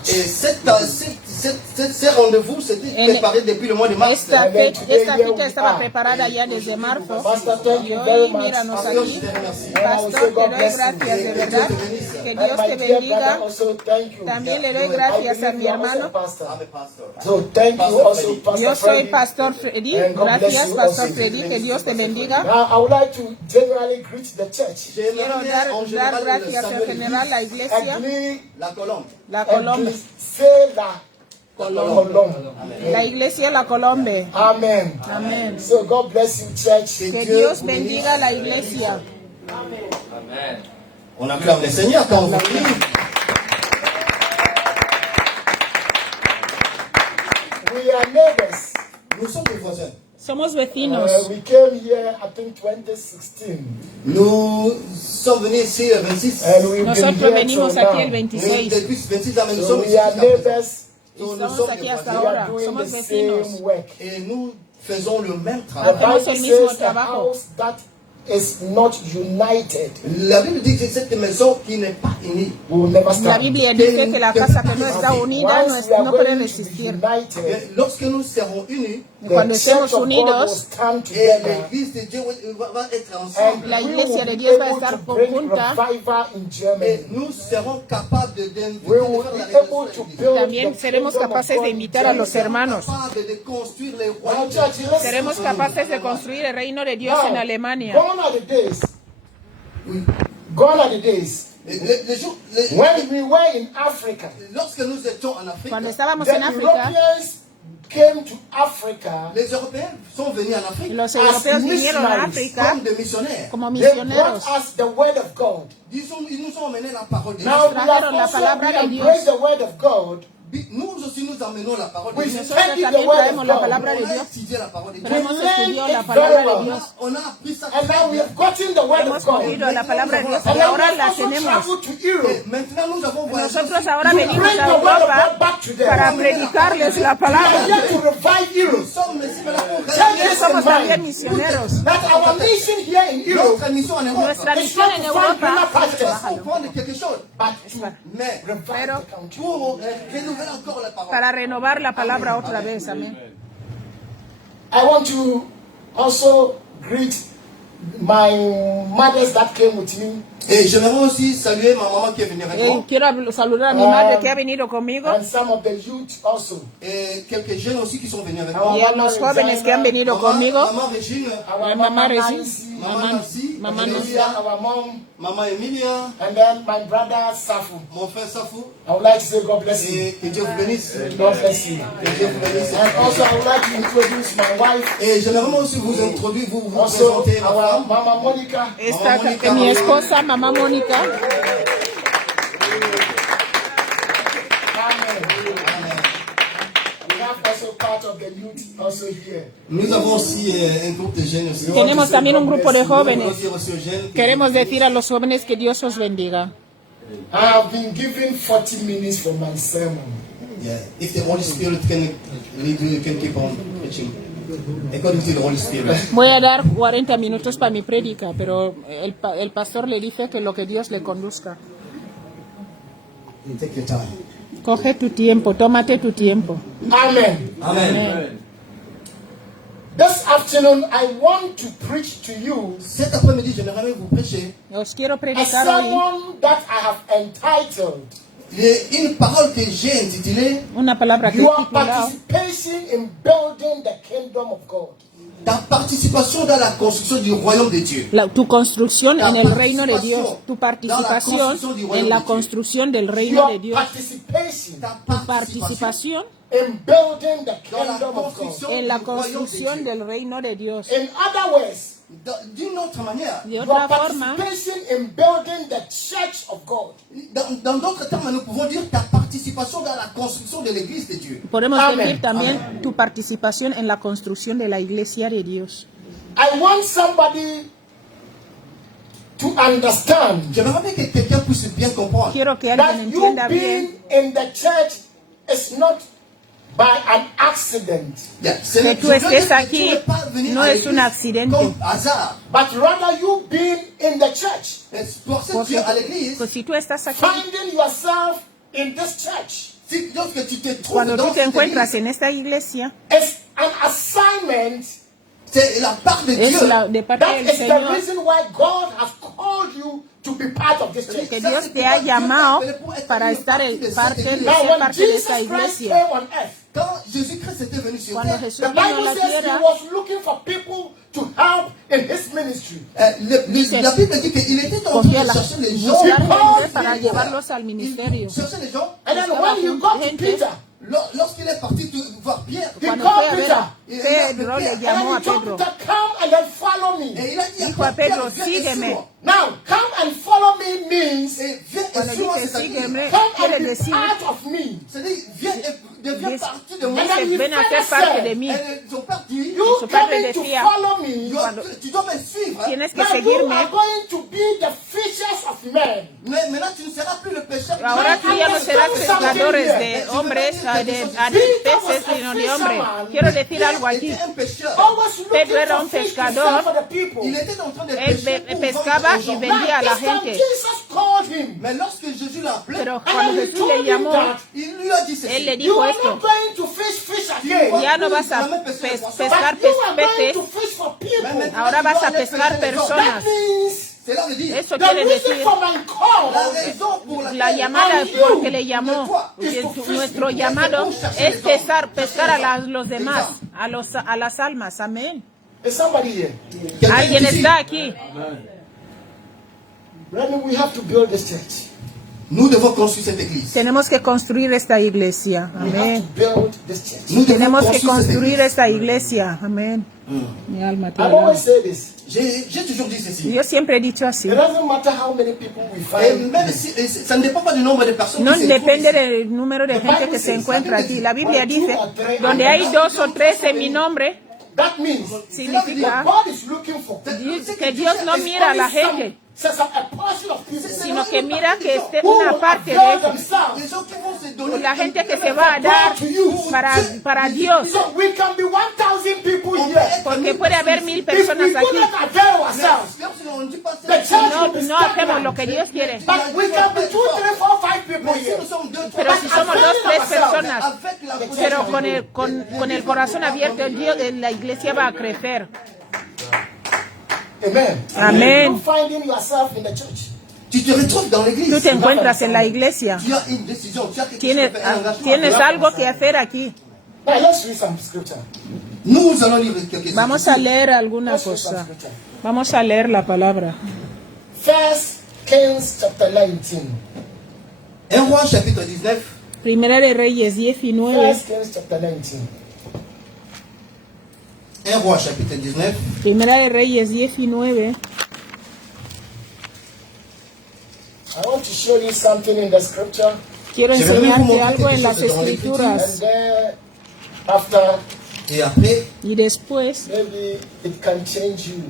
March. Et ces rendez-vous, c'était préparé depuis le mois de mars. Esta cita estaba preparada ya desde marzo. Y hoy, míranos aquí. Pastor, te doy gracias de verdad. Que Dios te bendiga. También le doy gracias a mi hermano. Yo soy Pastor Freddy. Gracias, Pastor Freddy. Que Dios te bendiga. Quiero dar gracias en general a la iglesia. La Colombe. La iglesia La Colombe. Amen. Amén. So God bless you, church. Que Dios bendiga a la iglesia. Amen. On acclame le Seigneur quand on prie. We are neighbors. Nous sommes des voisins. Somos vecinos. We came here, I think, 2016. Nous sommes venus ici le 26. Nosotros venimos aquí el 26. Depuis 26 ans, nous So sommes we are neighbors. Estamos aquí hasta ahora. Somos vecinos. Et nous faisons le même The travail. Hacemos el Bible mismo says a trabajo. house that is not united La Bible dit que cette maison qui n'est pas unie. will never La stand. Biblia dice que la casa que no está unida Once we are no puede going to be resistir. united, Lorsque nous serons unis, Cuando the church estemos of God will unidos, stand et together. l'église de Dieu va être And ensemble. La we iglesia de will be Dios va a able estar to bring conjunta. revival in Et Germany. nous serons capables de We will be able to build también the seremos kingdom of capaces God de in invitar a los Germany. hermanos. capables de construire les Now, royaumes. church, listen Seremos to me. capaces de construir el reino de Dios en Now, Alemania. gone are the days. Oui. Gone are the days. Les When we were in Africa, lorsque nous étions en Afrique, Cuando estábamos the en África, Europeans came to Africa. les Européens sont venus en Afrique los europeos vinieron a África comme des missionnaires. como They brought misioneros. us the word of God. Ils nous ont emmené la parole de Now Dieu. we trajeron la have palabra also de embraced Dios. the word of God. Nous aussi nous emmenons la parole de We Dieu. Nosotros studied the también word traemos of la God. palabra de On a Dios. étudié la parole de Dieu. Pero hemos learned estudiado it la palabra very de well. Dios. On a appris ça. And now we have gotten the word Hemos of God. cogido la palabra de Dios And y now we ahora have la also tenemos. traveled to Europe. Et maintenant nous avons voyagé. Nosotros ahora To venimos bring a the word of Europa God back to them. para predicarles la We are palabra. here to revive Nous Europe. sommes ici maintenant pour Church, réaliser listen, Somos también man. misioneros. That our mission here in Europe notre mission en Europe. Nuestra is misión not en to find greener Europa pastures, Pour prendre quelque chose. but to Mais revive Pero- the country. pour renouveler encore la parole. para renovar la palabra otra vez. Amén. I want to also greet my mothers that came with you Et j'aimerais aussi saluer ma maman qui est venue avec moi. Quiero saludar a mi madre que ha venido conmigo and some of the youth also. Et quelques jeunes aussi qui sont venus avec Our moi. y a los jóvenes que han venido conmigo. Maman Régine, Our Mamá mama Resi, Nancy, maman Nancy, Mamá Emilia, our mom, maman Emilia, and then my brother Safu. mon frère Safou. I would like to say God bless you. Et que Dieu vous bénisse. God bless you. Que Dieu vous bénisse. And also I would like to introduce my wife. Et j'aimerais aussi vous introduire, vous Also présenter ma our femme. Mama Monica. Esta, Mónica. mi esposa, mamá Mónica. Amen. We have also part of the youth also here. Nous avons aussi un groupe de jeunes aussi. Tenemos también un grupo de Nous voulons jóvenes. dire aussi aux jeunes que- Queremos decir a los jóvenes que Dios os bendiga. I have been given 40 minutes for my sermon. Yeah. If the Holy Spirit can lead you, you can keep on preaching. According to the Holy Spirit. Voy a dar 40 minutos para mi prédica, pero el pastor le dice que lo que Dios le conduzca. Take your time. Coge tu tiempo, tómate tu tiempo. Amen. Amen. This afternoon I want to preach to you Cet après-midi, j'aimerais vous prêcher Os quiero a predicar hoy sermon that I have entitled une parole que j'ai intitulée una palabra que he Your titulado Participation in Building the Kingdom of God. Ta participation dans la construction du royaume de Dieu. tu construcción La en el reino de participación Dios, tu dans la participación construction du royaume en la de Dieu. construcción del reino de Your Dios, participation Ta tu participación in building the dans la kingdom of God. construction en la du royaume de construcción Dieu. del reino de Dios. In other words, D'une autre manière, De your otra forma, participation in building the church of God. dans d'autres termes, nous pouvons dire ta participation dans la construction de l'église de Dieu. podemos Amén. decir también tu participación en la construcción de la iglesia de Dios. I want somebody to understand J'aimerais bien que quelqu'un puisse bien comprendre Quiero que that alguien you entienda being bien in the church is not by an accident, que tú estés aquí no es un accidente. comme hasard. but rather you being in the church, Pour ça, tu es à l'église, Pues si tú estás aquí, finding yourself in this church. lorsque tu te trouves Cuando dans tú te cette encuentras église, en esta iglesia, It's an assignment. c'est la part de es Dieu. de parte That del is the Señor, reason why God has called you to be part of this church. que Dios te ha llamado para estar parte, de Now, ser when parte de Jesus esta Christ iglesia. came on earth, Quand Jésus-Christ était venu sur Cuando terre, Jesús the vino a Bible la says he tierra, was looking for people to help in his ministry. la Bible dit qu'il était en train cogía de la, chercher les gens. buscar gente Because para he- llevarlos al ministerio. Il cherchait les gens. And then Estaba when you con got to gente. Peter, Lorsqu'il est parti voir Pierre, he Cuando called fue a ver Peter. a Pedro, le And llamó a then he told Pedro. Peter, come and then follow me. et il a dit Dijo a Pedro, Pierre, viens et sígueme. suis-moi. Now, come and follow me means Et viens et Cuando suis-moi, dice c'est-à-dire, sígueme, come quiere and be decir, part of me. c'est-à-dire, viens et deviens Dice- partie de moi. And then dice, he ven a ser further parte said, de mí. Et son père dit, You Su padre coming to decía, follow me. tu dois me suivre. Tienes que Now you seguirme. are going to be the fishers of men. Mais maintenant, tu ne seras plus le pécheur. Ahora tú ya no serás pescadores de hombres, de peces, sino de hombres. Quiero decir algo Il aquí. était un pécheur. Always looking Pedro era for un fish to pescador. sell for the people. Il était en train de Él pêcher pour pescaba vendre aux y gens. vendía a la This time gente. Jesus called him. Mais lorsque Jésus l'a appelé, Pero And cuando then he Jesús told le him llamó, that il lui a dit ceci. él le you dijo are esto: not going to fish again. ya no vas a pescar But you are going peces, to fish for people. ahora vas a pescar That personas. means Cela veut dire, Eso the quiere reason decir, for my call la raison pour la laquelle llamada And porque you, le llamó, is to fish nuestro people. llamado es pescar a los demás, Exacto. a las almas. Amén. is somebody here. Quelqu'un Alguien ici, está aquí. Brethren, we have to build this church. nous devons construire cette église. Tenemos que construir esta iglesia. We have Amén. to build this church. Nous devons Tenemos que construire cette construir église. esta iglesia. Amén. Mi alma te I alaba. always say this. J'ai toujours dit ceci. Yo siempre he dicho así. It doesn't matter how many people we Et find. même si et ça ne dépend pas du nombre de personnes No qui se trouvent depende ici. del número de gente que se encuentra aquí. La Biblia dice, donde hay 2 o 3 en mi nombre, That means significa God is looking for. que Dios no mira a la gente, Says a portion of people sino que mira que esté who una will parte avail de eso. themselves. Les gens qui vont se donner. La gente que se va a dar para Dios. So we can be 1,000 people here. Porque puede haber 1000 If we personas do aquí. not avail ourselves, On ne dit pas ça. the church No, will be no hacemos lo stagnant. que Dios quiere. But we can be 2, 3, 4, 5 people Mais si here. nous sommes deux, Pero si somos 2 o 3 personas, avec la pero con el corazón abierto, Dios, la iglesia va a crecer. Amen. Amén. You finding yourself in the church. tu te retrouves dans l'église. Tú te encuentras en la iglesia. Tu as une décision, tu as quelque chose Tienes, à faire, un engagement. tienes algo que hacer aquí. Now let's read some scripture. Nous allons lire quelques Vamos a leer alguna Let's read some cosa. scripture. Vamos a leer la palabra. First Kings chapter 19. 1 Roi chapitre 19. Primera de Reyes 19. First Kings chapter 19. 1 Roi chapitre 19. Primera de Reyes 19. I want to show you something in the scripture, Quiero Je vais vous enseñarte montrer algo en quelque las chose dans and escrituras. then after, Et après, Y después, maybe it can change you.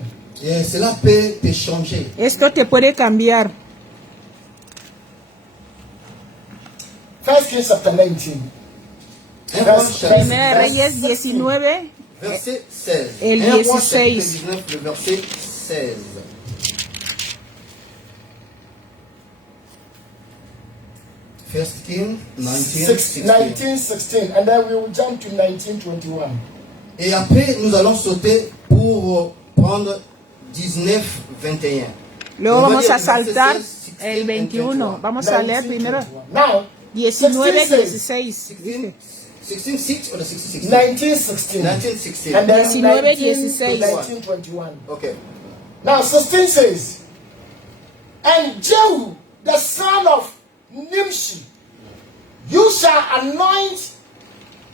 cela peut te changer. esto te puede cambiar. First Kings chapter 19. 1 Roi chapitre Primera de Reyes 19. verset 16. El 1 Roi 16. chapitre 19, le verset 16. First King 19, 16. 19:16, and then we will jump to 19:21. Et après, nous allons sauter pour prendre 19, 21. Luego On va vamos lire a le verset saltar 16, el 16 21. and 21. Vamos a leer primero Now, 19, 16 says, 16. 16, 6 or the 16? 19:16, 19, 16. and then 19, 19 to 16. 19:21. Okay. Now 16 says, and Jehu, the son of Nimshi, you shall anoint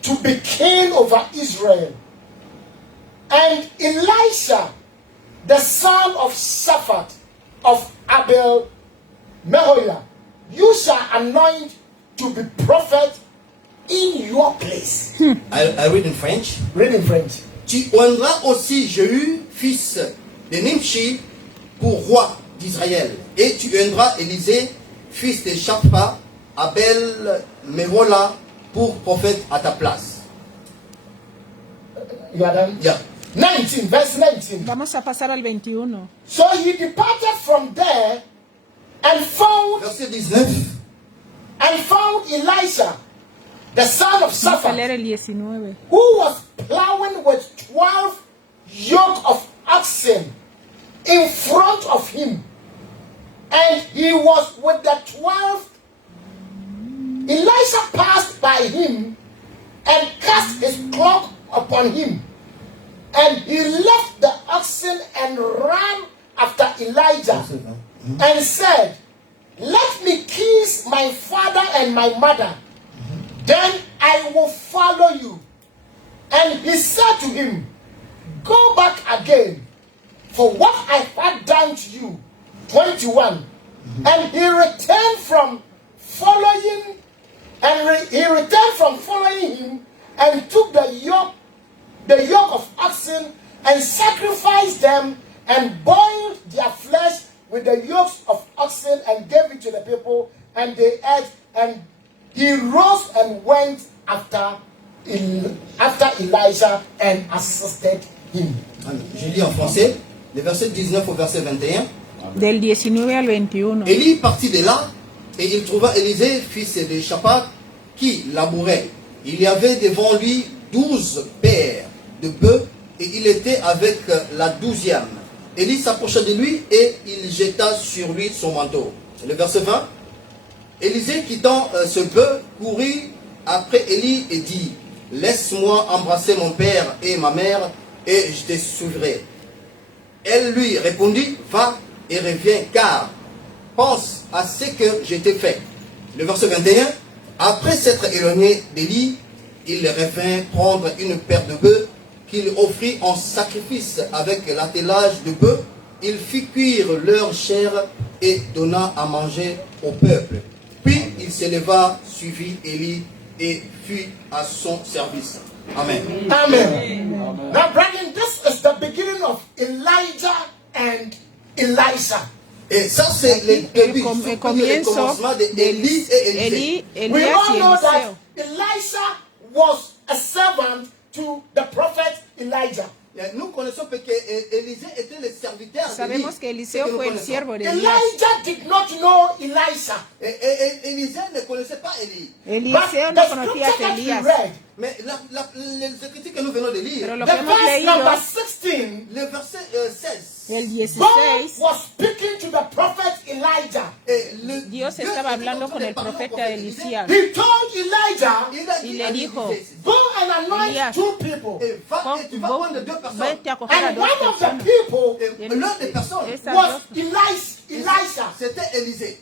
to be king over Israel. And Elisha, the son of Shaphat of Abel Meholah, you shall anoint to be prophet in your place. I read in French. Read in French. Tu oindras aussi Jéhu, fils de Nimshi, pour roi d'Israël. Et tu oindras Élisée, fils de Shapha, Abel Meholah, pour prophète à ta place. You are done? Yeah. 19, verse 19. Vamos a pasar al 21. So he departed from there and found Verset 19. Elisha the son of Vamos a Shaphat, leer el 19. who was plowing with 12 yoke of oxen in front of him, and he was with the 12th. Elisha passed by him and cast his cloak upon him, and he left the oxen and ran after Elijah and said, "Let me kiss my father and my mother, then I will follow you." And he said to him, "Go back again, for what I had done to you." 21. And he returned from following, him, and took the yoke of oxen, and sacrificed them, and boiled their flesh with the yokes of oxen, and gave it to the people, and they ate. And he rose and went after Elijah and assisted him. Je lis en français, les versets 19 au verset 21. Del 19 al 21. Élie partit de là, et il trouva Élisée, fils de Shaphat, qui labourait. Il y avait devant lui 12 paires de bœufs, et il était avec la 12e. Élie s'approcha de lui, et il jeta sur lui son manteau. Le verset 20. Élisée, quittant ce bœuf, courut après Élie et dit, « Laisse-moi embrasser mon père et ma mère, et je te suivrai. » Elle lui répondit, « Va et reviens, car pense à ce que je t'ai fait. » Le verset 21. Après s'être éloigné d'Élie, il revint prendre une paire de bœufs qu'il offrit en sacrifice avec l'attelage de bœufs. Il fit cuire leur chair et donna à manger au peuple. Puis il se leva, suivit Élie et fut à son service. Amen. Amen. Now, brethren, this is the beginning of Elijah and Elisha. Et ça, c'est le début, le commencement d'Élie et Élisée. We all know that Elisha was a servant to the prophet Elijah. Nous connaissons que Élisée était le serviteur d'Élie. Sabemos que Eliseo fue el siervo de Elías. Elijah did not know Elisha. Élisée ne connaissait pas Élie. Eliseo no conocía a Elías. Mais les écritures que nous venons de lire, Pero lo The que hemos verse leído, number 16, le verset 16, el God 16, was speaking to the prophet Elijah. Dios estaba hablando con el profeta Elisías He told Elijah, y le dijo, go and anoint Elías, 2 people. vete a coger a And dos one of the personas. people l'un des personnes Esas was dos, Elisha. c'était Élisée.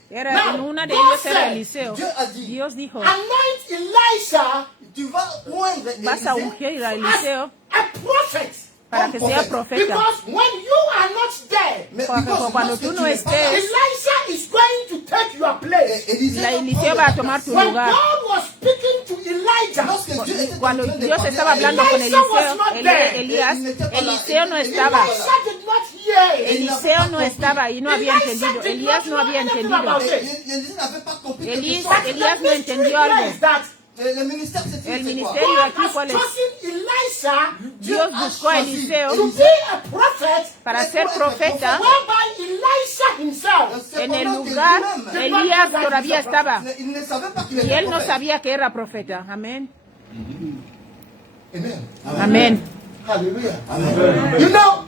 una de ellos era Eliseo. Dieu a dit, Dios dijo, Anoint Elisha tu vas oindre vas a Élisée ungir a as Eliseo a prophet. para que sea profeta. Because when you are not there, Mais Porque because cuando lorsque tú tu no n'es pas là, estés, Elisha is going to take your place. Élisée la va Eliseo prendre va a ta tomar place. tu When lugar. God was speaking to Elijah, Lorsque Dieu était en Cuando train de Dios parler estaba à hablando con Elisha was Eliseo, not there. Elías, Il n'était pas là. Eliseo no estaba. Elisha did not hear it. Eliseo no estaba y no había entendido. Elías no había entendido. Élisée n'avait pas compris quelque chose. Elías no entendió algo. Le ministère, c'est El quoi? ministerio God aquí, has ¿cuál es? chosen Elisha Dios buscó a Eliseo to be a prophet para ser profeta whereby Elisha himself en el lugar. Elías todavía estaba Il ne savait pas qu'il y était él no prophète. sabía que era profeta. Amén. Amen. Amén. Hallelujah. Amen. You know,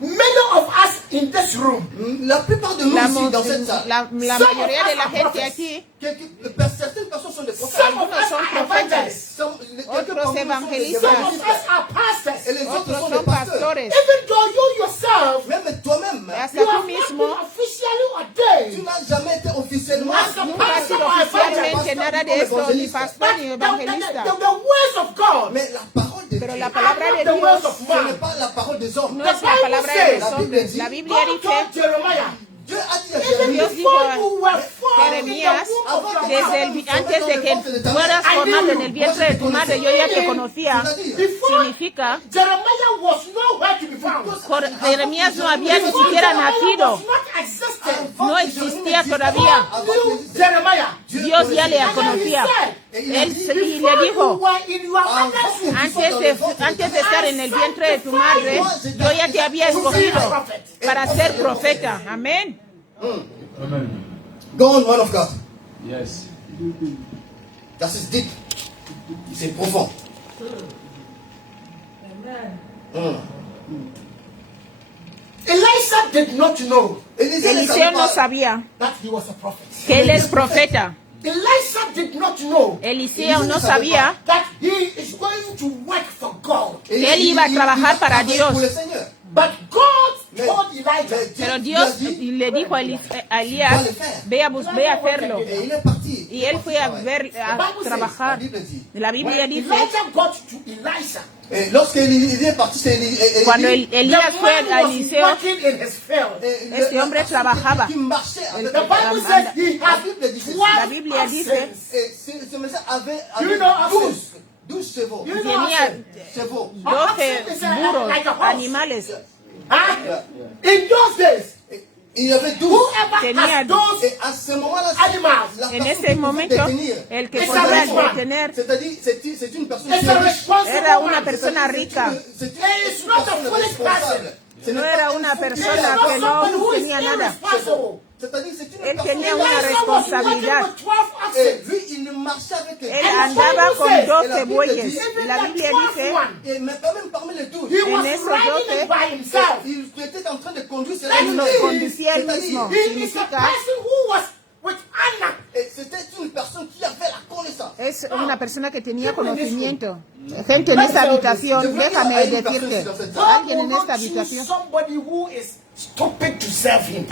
many of us in this room, La plupart de nous ici dans cette salle, La mayoría de la gente aquí, certaines personnes sont des prophètes. some of us son are profetas. evangelists, Otros evangelistas. some of us are Et pastors. les autres otros sont son des pasteurs. pastores. Even though you yourself, Même toi-même, Hasta you tú have not mismo been officially tu ordained n'as jamais été officiellement as a nunca has pastor sido or evangelist. oficialmente nada de eso, ni pastor ni evangelista. The words of God, mais la parole de Pero Dieu, la palabra de the words Dios of ce n'est man. pas la parole des hommes. no es la palabra de los hombres. La Biblia God told dice, Jeremiah, Dieu a dit à even Jérémie, before you were formed in the Jeremías, womb of your desde mother, antes de que fueras formado en el vientre de tu madre, yo ya te conocía. Significa, Jeremiah was nowhere to be found. Jeremías no había ni siquiera nacido, Was not existent. no existía todavía. Knew Jeremiah. Dios ya le conocía. Él y le dijo, antes de estar en el vientre de tu madre, yo ya te había escogido para ser profeta. Amén. Go on, man of God. Yes. That is deep. C'est profond. Elisha did not know Eliseo no sabía that he was a prophet. que él es profeta. Elisha did not know Eliseo no sabía that he is going to work for God. que él iba a trabajar para Dios. But God told Elijah, Pero Dios le dijo a Elías, ve a hacerlo. Y él fue a trabajar. La Biblia dice, Elijah got to Elisha. cuando Elías fue a Eliseo, Working in his field. este hombre trabajaba. The Bible says he had La Biblia 12 dice, oxen. 12 chevaux. tenía 12 burros, animales. In those days, Il y avait 12. whoever Tenía has those Et à ce moment-là, animals, la En personne ese qui momento, pouvait détenir, el que Esa podía misma. detener c'est-à-dire c'est une personne it's qui a est riche. responsible era una man. persona rica. C'est It's not a foolish person. No era una It's persona not que someone no who is tenía nada. irresponsible. C'est-à-dire c'est une Él personne tenía una Elisha was responsabilidad. working with 12 et oxen. lui il ne marchait avec Él elle. andaba con la 12 Biblia bueyes. dit, Y la Biblia dice, Et même parmi les 12, He was En esos riding 12, it by himself. il était en train de conduire ses él lo conducía él mismo. He is a Significa, person who was with Anna. Et c'était une personne qui avait la connaissance. es una persona que tenía conocimiento. Gente en esta habitación, déjame decirte, God alguien will en esta not choose habitación, somebody who is stupid to serve him.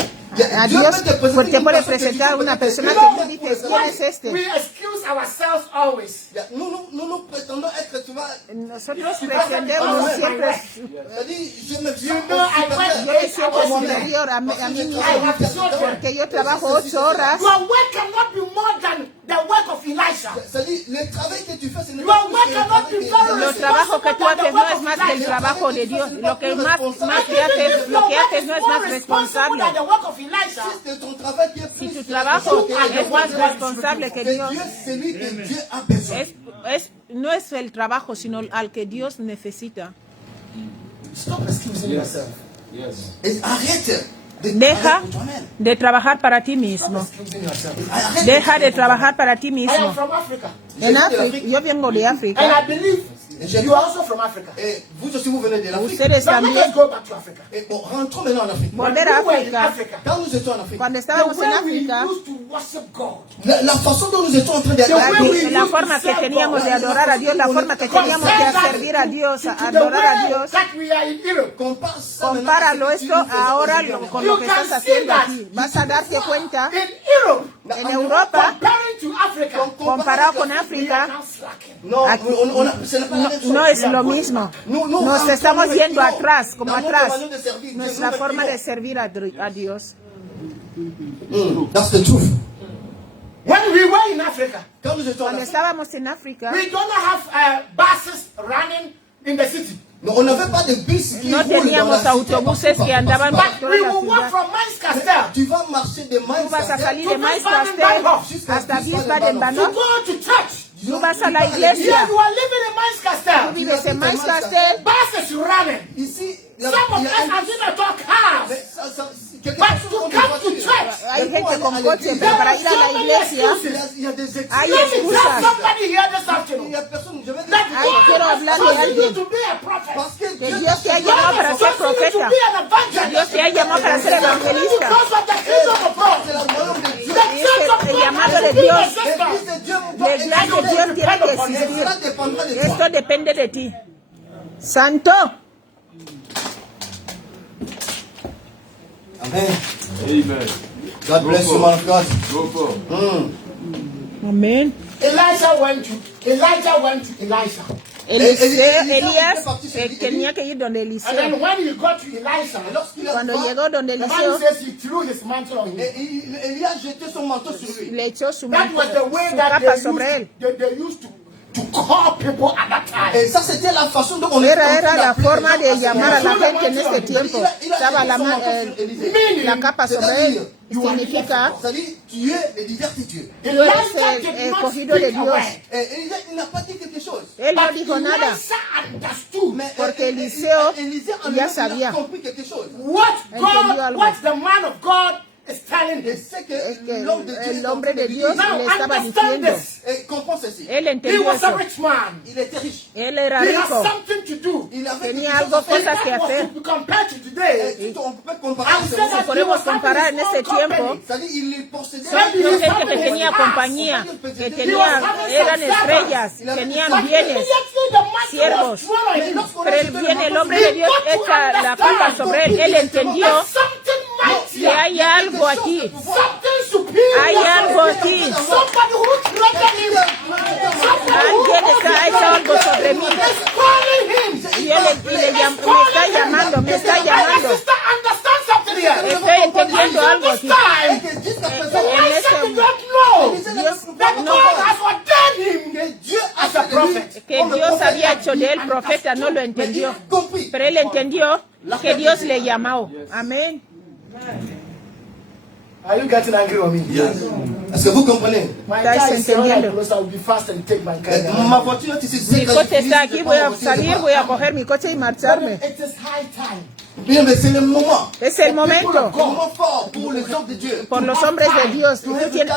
a Dios, porque te puede presentar una persona que tú dices, ¿quién es We este? excuse ourselves always. Nous prétendons être, tu vois, Nosotros pretendemos siempre, c'est-à-dire, je me You know, I yo went me 8 siento hours there. superior a mí mismo, I have children. porque yo trabajo 8 horas. Your work cannot be more than the work of Elisha. c'est-à-dire, le travail que tu fais, ce n'est Your pas work plus que le cannot travail be que very Los trabajos que tú haces no es más que el Elijah. trabajo de Dios. Lo que más que Even haces, if lo your que work haces is no es more más responsible responsable. than the work of Elisha, c'est ton travail qui est Si plus tu que trabajo le travail que es más responsable que Dios, Dieu, c'est lui que Dieu a besoin. no es el trabajo, sino al que Dios necesita. stop excusing yourself. Et arrête de Deja travailler pour toi-même. de trabajar para ti mismo. Excusing yourself. Arrête Deja de trabajar para ti I am mismo. from Africa. En África, yo vengo de And África. I believe you are also from Africa. Et vous aussi, vous venez de l'Afrique. Ustedes Now let también. us go back to Africa. Et bon, rentrons maintenant en Afrique. Volver a We were in África. Africa. Quand nous étions en Afrique, Cuando The estábamos en way we África, used to worship God. la façon dont nous étions en train d'adorer, la forma que teníamos de adorar a Dios, la forma que teníamos de servir a Dios, a adorar a Dios, That we are in Europe. compare ça compáralo esto ahora con lo que estás haciendo that. aquí. Vas a darte cuenta, In Europe. en Europa, Comparing to Africa. comparado con We are África, now slacking. Non, ce n'est pas la même chose. no es lo mismo. Nos estamos yendo atrás, como Dans notre atrás. manière de servir Dieu, Nuestra nous forma de reculons. servir a Dios. That's the truth. When we were in Africa, Quand nous étions en Cuando Afrique, estábamos en África, we don't have buses running in the city. on n'avait pas de bus qui no roulent dans la teníamos cité, autobuses que andaban por But toda we la will walk ciudad. from Mines Castel Tu vas marcher de Tú vas a Mainz salir de Mais Tú vas a Castel hasta Wiesbaden-Bahnhof. to go to church. Tú vas a la Here iglesia. you are living in Mines Castel. Vives en Mais Castel. Buses running. Ici, Some of us have seen a cars. But to come to church, Hay gente con coche, pero para ir a la iglesia il y a des excuses. hay let me tell excusas. somebody here this Il afternoon y a personne, je vais te that dire, Ay, quiero God hablarle has a chosen you alguien. to be a prophet. parce que Que Dieu Dios te ha llamado para ser God has chosen you profeta. to be an evangelist. Dios te ha llamado para ser evangelista. Because of the kingdom of God. c'est la royaume de Dieu. The church of el God llamado has de to be Dios. the system. L'église de Dieu La iglesia de Dios tiene que existir. cela dépendra de toi. Esto depende de ti. Santo. Amen. Amen. God bless you, man of God. Go for it. Amén. Elijah went to Elisha. Elías tenía que ir donde And Eliseo. then when he got to Elisha, Lorsqu'il a Cuando froid, llegó donde the Bible Eliseo, says he threw his mantle on him. il a jeté son manteau sur lui. le echó su That was the way that capa sobre él. they used to call people at that time. Et ça, c'était la façon dont on était en train Era la d'appeler forma les gens de llamar a la gente en este Il tiempo. a Estaba jeté la, son manteau sur Élisée. la capa sobre él. Significa, C'est-à-dire, tu es le leader de Dieu. tú eres Elijah did el not escogido de speak a Dios. word. Et Élisée, il n'a pas dit quelque chose. Él no But dijo nada. Elisha understood Mais Porque Élisée Eliseo en ya lui-même, il sabía. a compris quelque chose. what Entendió algo. the man of God is telling Et him. c'est Es que que l'homme de Dieu est el en hombre train de lui Dios dire. Now, le estaba understand diciendo. this. Et comprends ceci. Él He entendió was a eso. rich man. Il était riche. Él era He has rico. something to do. Il avait Tenía quelque chose algo, à faire. cosas que That was hacer. to be compared to today. Et on peut comparer I à ce said moment. that Si podemos comparar en ese tiempo, C'est-à-dire, il possédait yo gente que tenía compañía, que eran estrellas, tenían bienes, siervos. Pero él viene, el hombre de Dios echa la culpa sobre él. Él entendió que hay algo aquí. Hay algo aquí. Alguien está hecho algo sobre mí. Y él me está llamando, me está llamando. Estoy entendiendo algo aquí. En este Dios que Dios había hecho de él profeta, no lo entendió. Pero él entendió que Dios le llamó. Amén. Are you getting angry on me? Yes. Est-ce que vous comprenez? My car is here. When I close, I will be fast and take my car. Ma voiture est ici. Mi coche está aquí, voy a salir, voy a coger mi coche y marcharme. It is high time. Bien, mais c'est le moment. Es el momento Moment fort pour les hommes de Dieu. por los hombres de Dios.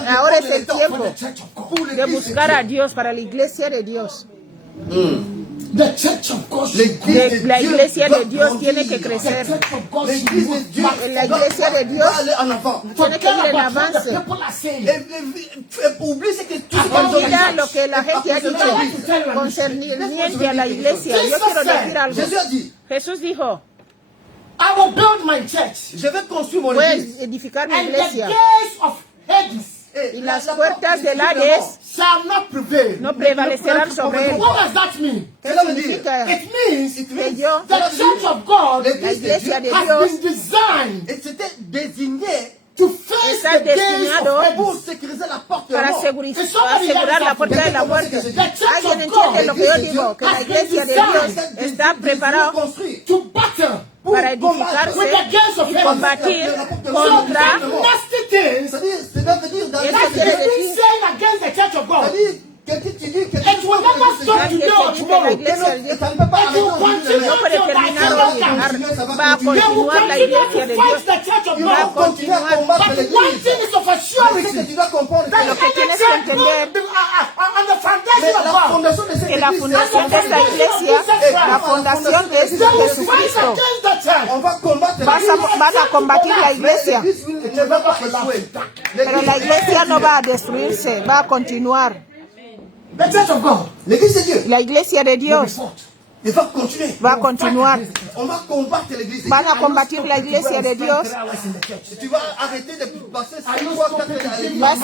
Ahora es el tiempo Pour de l'église buscar a Dios para la iglesia de Dios. The church of God. La iglesia de Dios tiene que crecer. L'église de Dieu La iglesia de Dios doit aller en avant. tiene que ir en avance. Et oubliez ce que tout ce que Olvida lo que la gente ha dicho concerniente a la iglesia. Yo quiero decir algo. Jésus a dit, Jesús dijo, I will build my church. je vais construire mon voy a église. edificar mi And the iglesia. gates of Hades Y las puertas del Hades shall not prevail. no prevalecerán sobre él. What does that mean? ¿Qué Cela veut dire, significa? It means Que yo, the church of God la iglesia de has Dios, been designed et c'était désigné to face está the gates destinado of pour Hades. sécuriser la porte de para mort. asegurar la puerta de la muerte. ¿Alguien entiende lo que yo digo? Que la iglesia de Dios está preparada construire To battle para edificarse with the gates of y Hades. combatir So contra. that nasty things C'est-à-dire, cela veut dire dans Eso that quiere is being decir- said against the church of God, c'est-à-dire, quelqu'un qui dit que it will never stop today or tomorrow. La iglesia de Dios ça ne peut pas It will arrêter continue no puede until thy terminar kingdom hoy. comes. Va a They will continuar la continue iglesia de to fight Dios. the church of Ils Va a vont God. continuer à continuar. combattre But one l'église. thing is of a Mais ce que surety. tu dois comprendre, That Lo que tienes que entender on the foundation of la God, fondation de cette Que la église, fundación de esta iglesia, la fundación es they will fight Jesucristo. against the church. on va combattre Van a combatir la Mais iglesia, l'église ne va pas échouer. pero la iglesia no va a destruirse, va a continuar. The church of God L'église de Dieu, La iglesia de will be Dios fought. il va continuer. va a continuar. On va combattre l'église. Van a combatir la iglesia de Dios. Tu vas arrêter de passer 5 fois 4 à l'église. Vas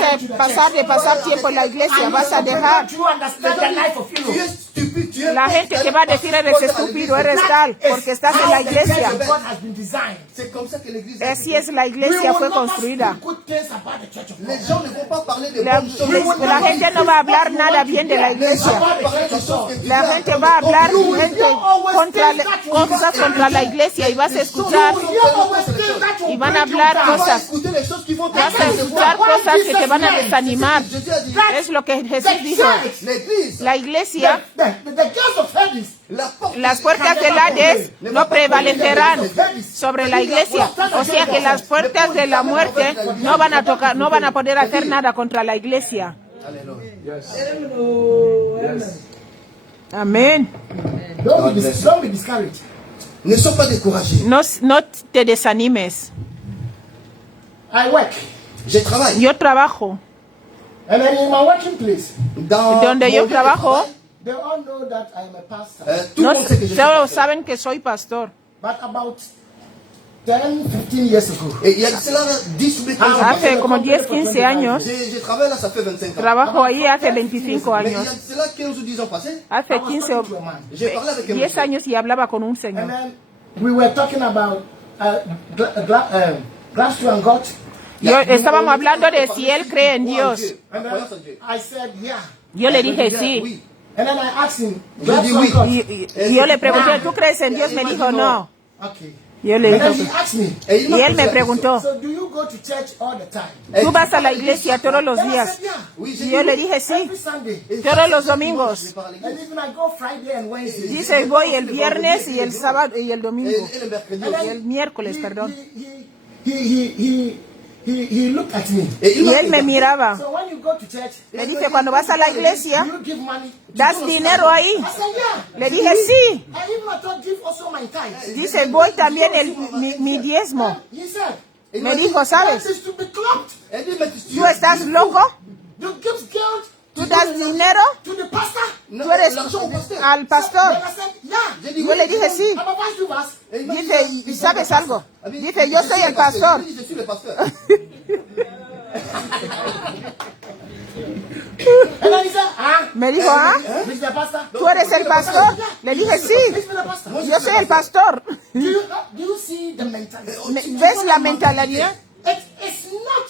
a pasar tiempo en la iglesia, vas a dejar. You understand the life of Tu you. es stupide, tu es La gente te va a decir eres estúpido, eres tal, porque estás en la iglesia. God has been designed. C'est comme ça que l'église Así es, la iglesia fue construida. Good things about the church of God. Les gens ne vont pas parler de La, bonnes choses. la gente no va a hablar nada bien de la Les gens iglesia. vont parler de choses que La gente va a hablar cosas contra la iglesia y vas a escuchar y van a hablar cosas. Vas a escuchar cosas que te van a desanimar. Es lo que Jesús dijo. La iglesia, The gates of Hades las puertas del Hades no prevalecerán sobre la iglesia. O sea que las puertas de la muerte no van a tocar, no van a poder hacer nada contra la iglesia. Amén. don't be discouraged. Ne sois pas découragés. No te desanimes. I work, Je travaille. Yo trabajo. and then in my working place, Dans Donde mon yo lieu de trabajo, travail, they all know that I am a pastor. tout le No, monde sait que je suis todos pasteur. saben que soy pastor. But about 10, 15 years ago, Et il y a cela 10 ou 15 ans. Hace como 10, 15 años, Je travaille là, ça fait 25 ans. trabajo ahí hace 25 Mais il y años. a cela 15 ou 10 ans passés. Hace 15 o J'ai parlé avec un 10 monsieur. años y hablaba con un and señor. then we were talking about glass to and God. Estábamos hablando de si él cree en Dios. And then Croyance en Dieu. I said, yeah. Yo le dije Je dis, sí. oui. And then I asked him, Je glass dis to oui. and God. Y yo le pregunté, ¿tú crees en Dios? Me dijo no. Okay. Yo le And then he dije, asked me, Et il m'a y él posé me la preguntó, so do you go to church all the time? ¿tú vas a la iglesia todos los Then I días? said, yeah. Oui, Y j'ai yo dit le oui. dije sí, Every Sunday. todos los domingos. And even I go Friday and Wednesday. Dice, voy el viernes y el sábado y el domingo. Et le mercredi Y el miércoles, perdón. he looked at me. Et Y él me miraba. So when you go to church, Me dice, cuando vas a la iglesia, you give money. ¿das dinero ahí? I said, yeah. Le dije, sí. I even thought give also my tithes. Dice, voy también mi diezmo. He said, Me dijo, ¿sabes? this is to be clocked. Elle dit, mais ¿Tú estás loco? You give guilt ¿Tú das dinero? to the pastor. ¿Tú eres l'argent au pasteur. al pastor? Then I said, yeah. Yo le dije, sí. I'm a pastor, boss. Et il m'a dit, Dice, ¿sabes algo? Ah, mais Dice, yo je soy suis el le pasteur. pastor. Je dis, je suis le pasteur. And then he said, Me dijo, ¿ah? Mr. the pastor. ¿Tú eres el pastor? Le dije, sí. He's the pastor. Yo soy el pastor. Do you see the mentality? ¿Ves la mentalidad? It's not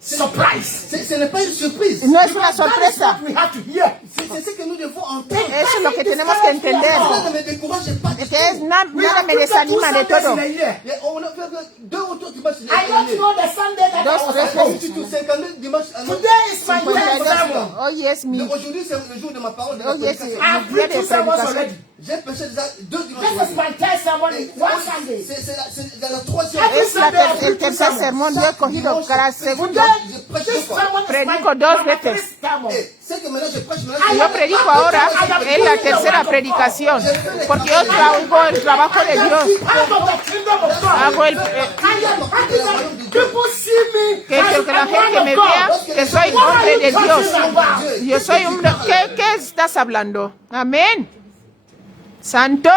surprise. Ce n'est pas une surprise. No es una That is sorpresa. what we have to hear. C'est ce que nous devons entendre. Eso es lo que tenemos que entender. Cela ne me décourage pas. Que es nada me desanima de todo. On a fait 2 ou 3 dimanches. I don't know the Sunday that I Dos was veces. at home. Si tu 52 dimanches. Today is my third sermon. Hoy es mi, Aujourd'hui, c'est le jour de ma parole. De la hoy es prédication. I've mi día preached de 2 sermons predicación. already. J'ai prêché déjà 2 dimanches. This is my third sermon in one Sunday. C'est la 3e. Es el tercer sermón. Yo he cogido cada segundo. Today, this sermon is Predico my 2 third veces. sermon. C'est que maintenant je prêche. Maintenant, Yo predico ahora, es la tercera predicación, porque yo hago el trabajo de Dios. Out of the kingdom of God. Hago el, I am happy that people see me que as la a man gente me of vea God. que soy What are hombre you de Dios. talking about? Yo soy un... ¿Qué estás hablando? Amén. Santo.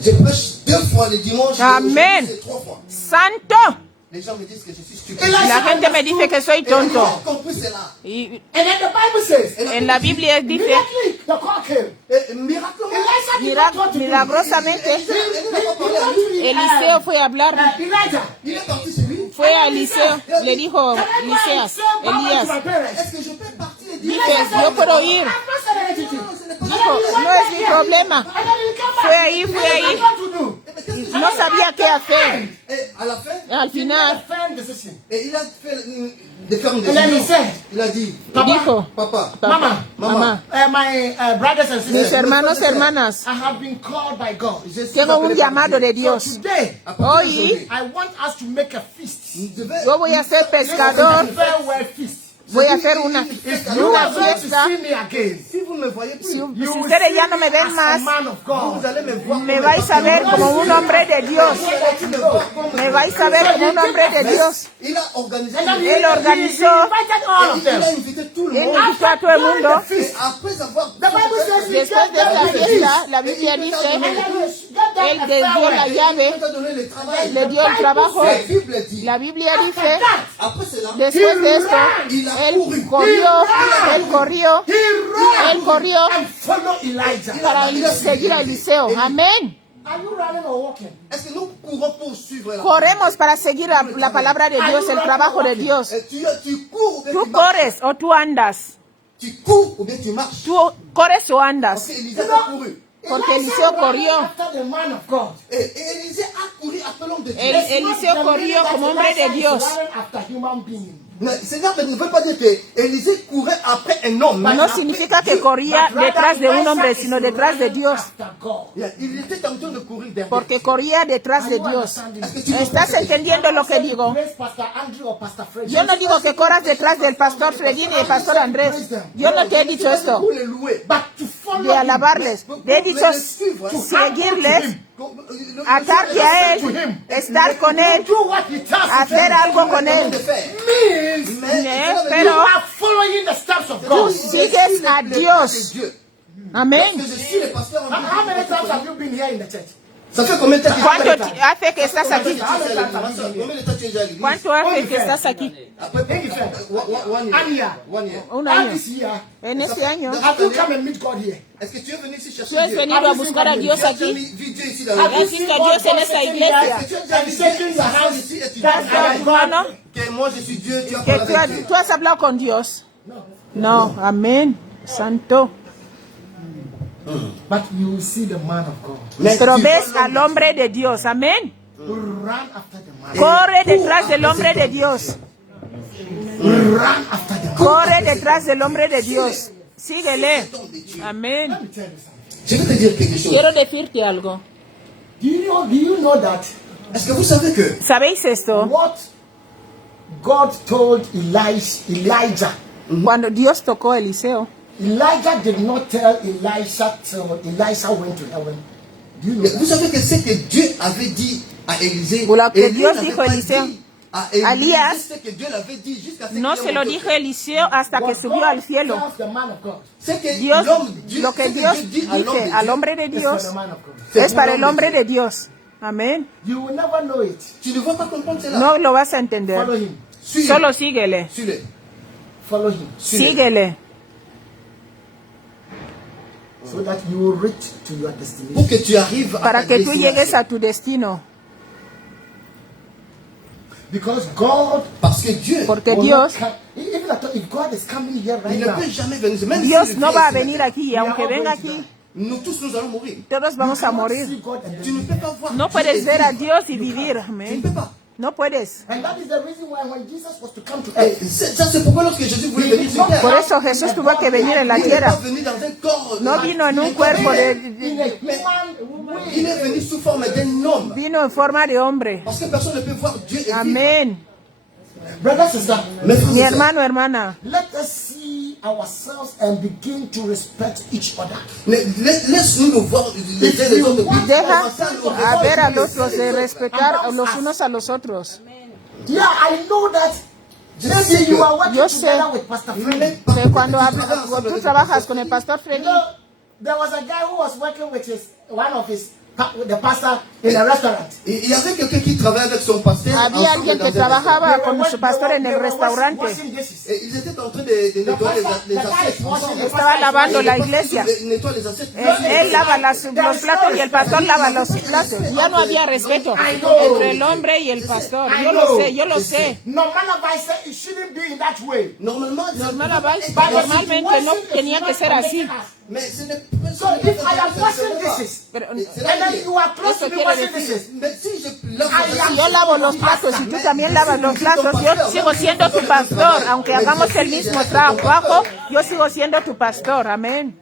je prêche 2 fois le dimanche. Amen. C'est 3 fois. Santo. Les gens me disent que je suis stupide. La gente me dice que soy Ils tonto. ont compris cela. Y And then the Bible says, en la Biblia dice, immediately the call came. Miraculeusement. Elisha did not want to do it. milagrosamente, Elle n'a pas parlé à lui. Eliseo fue a hablar, Elijah, Il est parti chez lui. fue a Eliseo, le dijo can I go and Elías, say Papa to my Elías, parents? Est-ce que je peux partir et dire dice, yo puedo ir. I've not said anything to you. non, ce n'est pas Dijo, no es mi problema. And then he came back. Fue ahí, He fue said, ahí. what to do? No sabía qué hacer. Et à la fin, Al He made final, a firm decision. et il a fait des fermes de And then he décision. said, Il a dit, dijo, papa, Mama, mamá, my brothers and mis sisters, hermanos, hermanas, I have been called by God. tengo un llamado de So Dios. today, à partir Hoy, d'aujourd'hui, I want us to make a feast. nous devons- yo voy a ser A pescador, farewell feast. voy a hacer una If you are going to fiesta. see me again, Si vous ne me voyez plus, Si you si will ustedes see ya no me me ven as a más, man of God. vous allez me voir me comme vais a ver como un hombre de Dios. Me vais a ver como un hombre de Dios. Il a organisé And then Él organizó, he invited all of il a them. invité tout le él monde. invitó a todo el mundo. Et après avoir The Bible says he Después gave de esta them the keys. fiesta, la Biblia dice, And then he gave él them le a dio la farewell. llave, il a donné le travail. le dio el trabajo. La Bible dit, La Biblia dice, After that, après cela, después de esto, él corrió, he ran él corrió and followed Elijah. para seguir a Eliseo. Amén. Are you running or walking? est-ce que nous courons pour suivre la Corremos para seguir la palabra de Dios, el trabajo de Dios. Tu cours ou bien Tú tu marches? corres o tú andas. Tu cours ou bien tu marches? Tú corres o Parce andas. qu'Élisée a couru. Porque Eliseo ran corrió. after the man of God. Et Élisée a couru après l'homme de Dieu. Eliseo corrió como hombre de Dios. After human being. Mais Seigneur ne veut pas dire que Élisée courait après un homme. No significa que corría detrás de un hombre, sino detrás de Dios. After God. Il était en train de courir derrière. Porque corría detrás de Dios. ¿Estás entendiendo lo que digo? Praise Pastor Andrew or Pastor Fred. Yo no digo que corras detrás del pastor Fredín y del pastor Andrés. Yo no te he dicho esto Pour les louer. But to follow de alabarles. Te he dicho seguirles, atarte a él, estar con él, do what he tells you hacer algo con él. means Mais you Pero are following the steps of tú God. sigues a Dios. Amén. Je suis le pasteur en How many times have you been here in the church? Ça fait combien de temps ¿Cuánto hace que estás aquí? Combien de temps tu es déjà à l'église? ¿Cuánto hace que estás aquí? One year. One year. Un All año. this year, En este año. have you come and meet God here? Est-ce que tu es venu ici ¿Tú chercher has Dieu? venido a buscar a Dios Tu as déjà aquí? vu Dieu ici dans la Have vie? you ¿Has seen visto a God Dios en esta sitting iglesia? here Tu as déjà and vu shaking your Dieu hands? ici et tu dis, That's ¿Has my tu mano? God. que moi je suis Dieu, tu as ¿Que parlé avec Dieu. tú has hablado con Dios? No, amén. Santo. But you will see the man of God. Mais Pero tu ves vois al hombre de Dios, amén. Run after the man. Corre detrás del hombre de Dios. Run after the man. Corre detrás del hombre de Dios. Síguele. Amén. Let me tell you something. Je vais te dire quelque chose. Quiero decirte algo. Do you know that Est-ce que vous savez que ¿Sabéis esto? what God told Elijah. Cuando Dios tocó a Eliseo, Elijah did not tell Elisha till Elisha went to heaven. Do you know that? Vous savez que c'est que Dieu avait dit à Élisée, Lo que Élie Dios n'avait dijo a pas Eliseo, dit à Élisée, Elías, c'est que Dieu l'avait dit jusqu'à ce qu'il no ait se lo monté. dijo Eliseo hasta que subió al cielo. Tells the man of God. C'est que Dios, l'homme, lo que c'est Dios Dieu dit à l'homme dice de al Dieu, hombre de It's for Dios the man of God. c'est es pour para l'homme el de hombre Dieu. de Dios. Amén. You will never know it. Tu ne vas pas comprendre cela. No lo vas a Follow entender. him. Suis-le. Solo síguele. Suis-le. Follow him. Suis-le. Síguele. So that you will reach to your destination. Pour que tu arrives à Para ta que tú llegues destination. a tu destino. Because God Parce que Dieu, Porque will Dios, not come. Even if God is coming here right il ne now, peut jamais venir. Même Dios s'il no vient va a ici venir maintenant, aquí. Y aunque venga aquí, nous tous nous allons mourir. todos vamos a you cannot see morir. God and Tu ne then peux pas voir. No Dieu puedes et ver a vivre. Dios y vivir. Tu ne Amén. peux pas. No puedes. And that is the reason why when Jesus was to come to Et earth, ça, c'est pourquoi lorsque Jésus voulait venir sur terre, Por eso Jesús tuvo que venir en la il n'est pas tierra. venu dans un corps. No vino en un cuerpo in a de, human Il way. est venu sous forme d'un homme. vino en forma de hombre. Parce que personne ne peut voir Dieu et vivre. Amén. Brothers and sisters, Mes frères Mi et sœurs, hermano, hermana, let us see ourselves and begin to respect each other. laisse-nous nous voir les uns les autres. puis deja commencer à nous a ver a los respecter otros, de les uns les autres. respetar a los unos a los otros. Yeah, I know that Je maybe sais you que- are working yo sé- together with Pastor Freddy. Que cuando tú trabajas con el pastor You Freddy, know, there was a guy who was working with one of his with the pastor in a restaurant. Il y avait quelqu'un qui travaillait avec son pasteur. había ensemble alguien dans que un trabajaba They con were su pastor en they el were restaurante. washing dishes. Et ils étaient en train de nettoyer les assiettes ensemble. Estaba lavando la iglesia. Ils nettoient les assiettes. Él lava los platos y el pastor lava los platos. Ya no había respeto entre el hombre y el pastor. Yo lo sé. No matter by say it shouldn't be in that way. Normalmente no tenía que ser así. Mais ce n'est So if I am washing dishes Pero and then you are close to me washing dishes, Mais si je lave les si assiettes, yo lavo los platos y tú también lavas los platos, yo sigo siendo tu pastor. Aunque hagamos el mismo trabajo, yo sigo siendo tu pastor. Amén.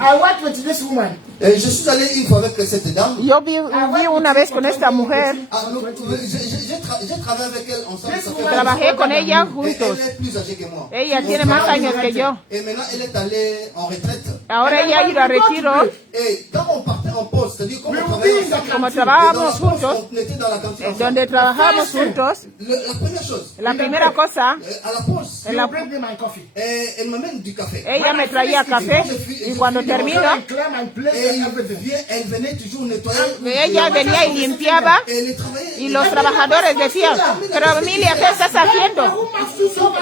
I worked with this woman. je suis allé une fois avec cette dame. Yo vi una vez con esta mujer. Ah, j'ai travaillé avec elle ensemble. ça fait Trabajé con ella Et juntos. elle est plus âgée que moi. Ella tiene más años que yo. Et maintenant, elle est allée en retraite. Ahora ella ha ido a retiro. Et quand on partait en pause, c'est-à-dire quand on will travaillait be in the ensemble, Como et dans la trabajábamos pause, juntos, on était dans la cantine ensemble. donde trabajamos juntos, La première chose, la primera cosa, à la pause, You bring me my coffee. elle m'amène du café. ella me traía café y cuando termino, Clear my place Et and everything. elle venait toujours nettoyer. ella venía y limpiaba Elle travaillait. y los trabajadores decían, pero Emilia, ¿qué estás haciendo?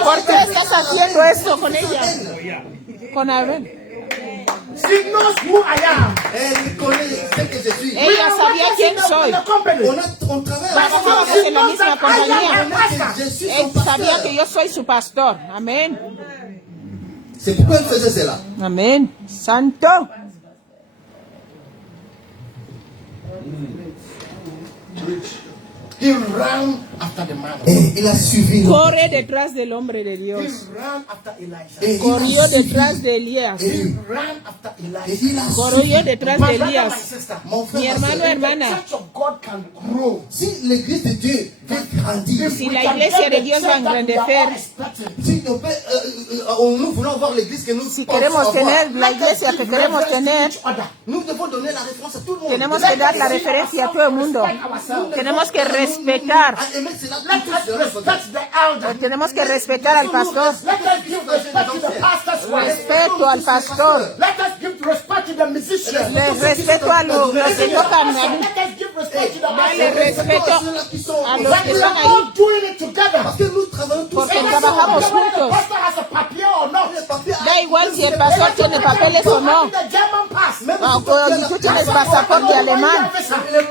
¿Por qué estás haciendo esto con ella? Con Abel. She knows who I am. Elle connaît ce que je suis. Ella sabía quién soy. The company. On travaille Trabajamos ensemble. en la misma compañía. Je suis son Él sabía pasteur. que yo soy su pastor. Amén. C'est pourquoi elle faisait cela. Amén. Santo. He ran after the man. Et il a suivi. Corre detrás del hombre de He Dios. ran after Elijah. Et il a Corrió suivi. detrás de Elías. He ran after Et Elijah. il a Corrió suivi. detrás My de brother, my Elías. sister, Mon frère, Mi ma hermano, sœur, the hermana. church of God can grow. si l'église de Dieu veut grandir, Si la iglesia de Dios va a engrandecer, si nous, nous voulons voir l'église que nous si pensons queremos avoir, tener la iglesia que queremos tener, nous devons donner la référence à tout le monde. tenemos que dar la referencia a todo el mundo. Tenemos que respetar. À aimer cela Let tous us de notre respect the elder. Tenemos que respetar al pastor. Let us give respect to the pastor's wife. Respeto al pastor. Let us give respect to the musician. Le respeto a los que tocan. Let us give respect to the Dale pastor. respeto a los But que we están are ahí. all doing it together. Parce que nous travaillons tous Porque It doesn't trabajamos matter whether the juntos. pastor has a papier or not. Da igual si el pastor tiene papeles o no. The German pass. Aunque tú tienes pasaporte alemán. El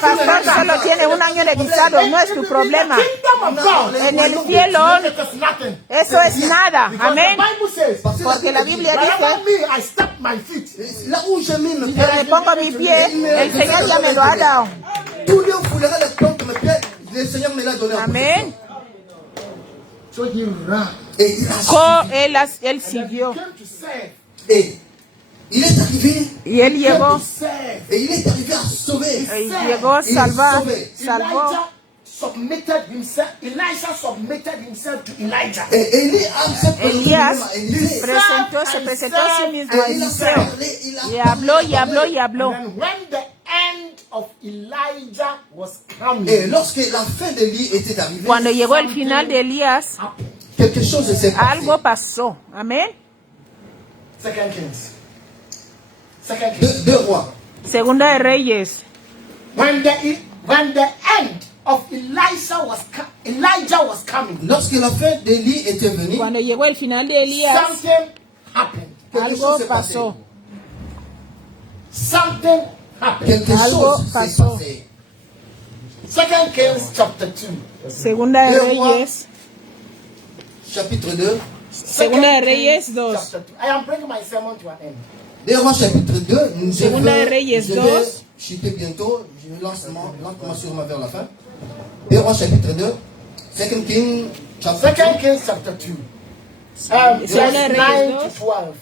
pastor solo tiene un año de visado, no es tu problema. Kingdom of God. En el cielo, It is nothing. eso es nada. Because Amén. the Bible says, Porque la Biblia wherever dice, me, I step my feet. Là où je mets mes pieds, donde pongo mi pie, el Señor ya me lo ha dado. tous les fouleront les plantes de mes pieds, le Seigneur me l'a donné en Amén. So he ran. Et il a Él siguió. Came to serve. Et il est arrivé, Y él llegó, Serve. et il est arrivé à sauver. y llegó a salvar, salvó. Elijah submitted himself. Elisha submitted himself to Elijah. Et Élie accepte Elías à Élisée. se presentó a sí mismo a Et il a Eliseo. parlé, il a Y habló, y habló, y And habló. then when the end of Elijah was coming, Et lorsque la fin d'Élie était arrivée, Cuando llegó el final de Elías, quelque chose s'est passé. algo pasó. Amén. Second Kings. Second Kings. Deux rois. Segunda de Reyes. When the end of Elijah was coming, Lorsque la fin d'Élie était venue, Cuando llegó el final de Elías, something happened. quelque algo chose s'est passé. pasó. Something happened. Quelque Algo chose s'est pasó. passé. Second Kings chapter 2. Segunda de Deux rois. Reyes. Chapitre 2. Segunda de Second Reyes Kings 2. chapter 2. I am bringing my sermon to an end. Deux rois chapitre 2. Segunda de Reyes je 2. vais chuter bientôt. Je lance lentement sur ma vers la fin. Deux rois chapitre 2. Second King chapter 2. Second Kings chapter 2. Verse Segunda de 9 Reyes to 12.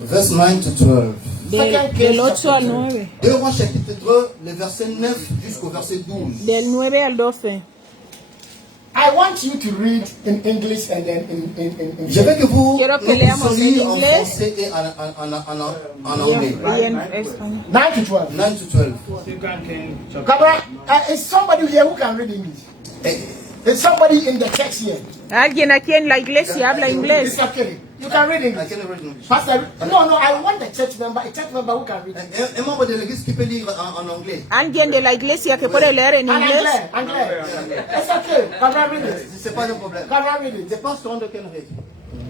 Verse 9 to 12. Del 8 al 9. Deux rois chapitre 2, le verset 9 jusqu'au verset 12. Del 9 al 12. I want you to read in English and then in Je veux que vous Quiero que nous leamos puissions lire en en inglés. français et en anglais. Y en español. 9 to 12. 9 to 12. Second King chapter Cabra, is somebody here who can read English? Et- Is somebody in the church here? Alguien aquí en la iglesia habla inglés. It's okay. You can read I English. can read in English. Pastor, no, I want a church member who can read English. Un membre de l'église qui peut lire en anglais. Alguien de la iglesia que puede leer en And inglés. Anglais. It's okay. Cabra, read it. C'est pas un problème. Cabra, read it. C'est pas ce qu'on can read.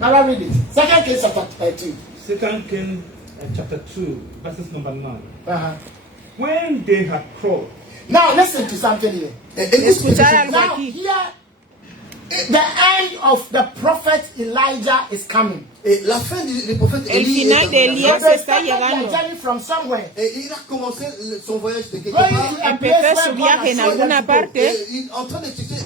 Cabra, read it. Second Kings chapter 2. Second King chapter 2, verses number 9. Uh-huh. When they had crawled, Now listen to something here. Escuchar algo Now aquí. here, the end of the prophet Elijah is coming. Et la fin du prophète El Élie final est de arrivée. Elías They está started their llegando. journey from somewhere. Et il a commencé son voyage de quelque Going part. to a Empezó place su where God viaje has en told them alguna to go. parte. Et il est en train de chercher.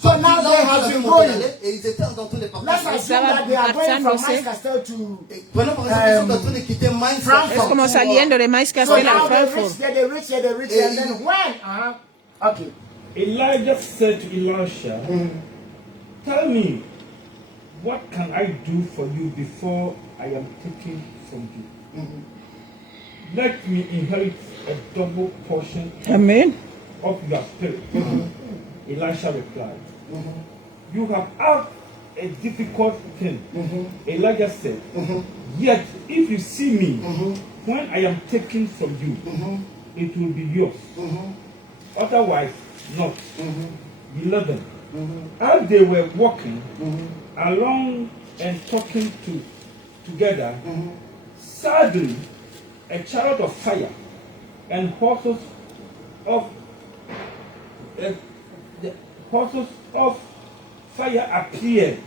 So now they have been going. Et ils étaient en train de Let's partir. assume that they are going from marchándose. Mike Castle to. Et prenons par exemple, ils sont en train de quitter Mainz. Frankfurt. Es como saliendo de Mais So Castel a now they reach Frankfurt. there, they reach there, and then when? Okay. Elijah said to Elisha, tell me, what can I do for you before I am taken from you? Let me inherit a double portion Amén. of your spirit. Elisha replied, you have asked a difficult thing. Elijah said, yet if you see me when I am taken from you, it will be yours. Otherwise, not. 11. As they were walking along and talking together, suddenly a chariot of fire and horses of fire appeared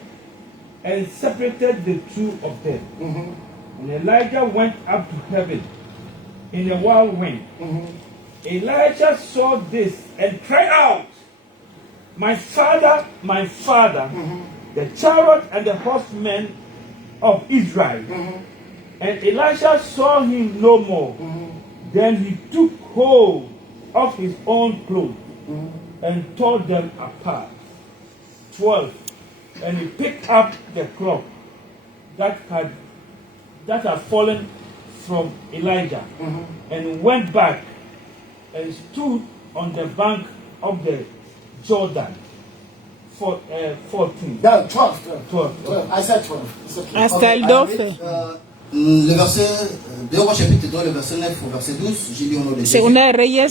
and separated the two of them. And Elijah went up to heaven in a whirlwind. Elijah saw this and cried out, my father, the chariot and the horsemen of Israel. And Elisha saw him no more. Then he took hold of his own clothes and tore them apart. 12. And he picked up the cloth that had fallen from Elijah and went back and stood on the bank of the Jordan. 14. No, 12. 12. I said 12. It's okay. Hasta el 12. Le verset, 2 Rois chapitre 2, le verset 9 au verset 12, j'ai lu au nom de Jésus. Segunda de Reyes,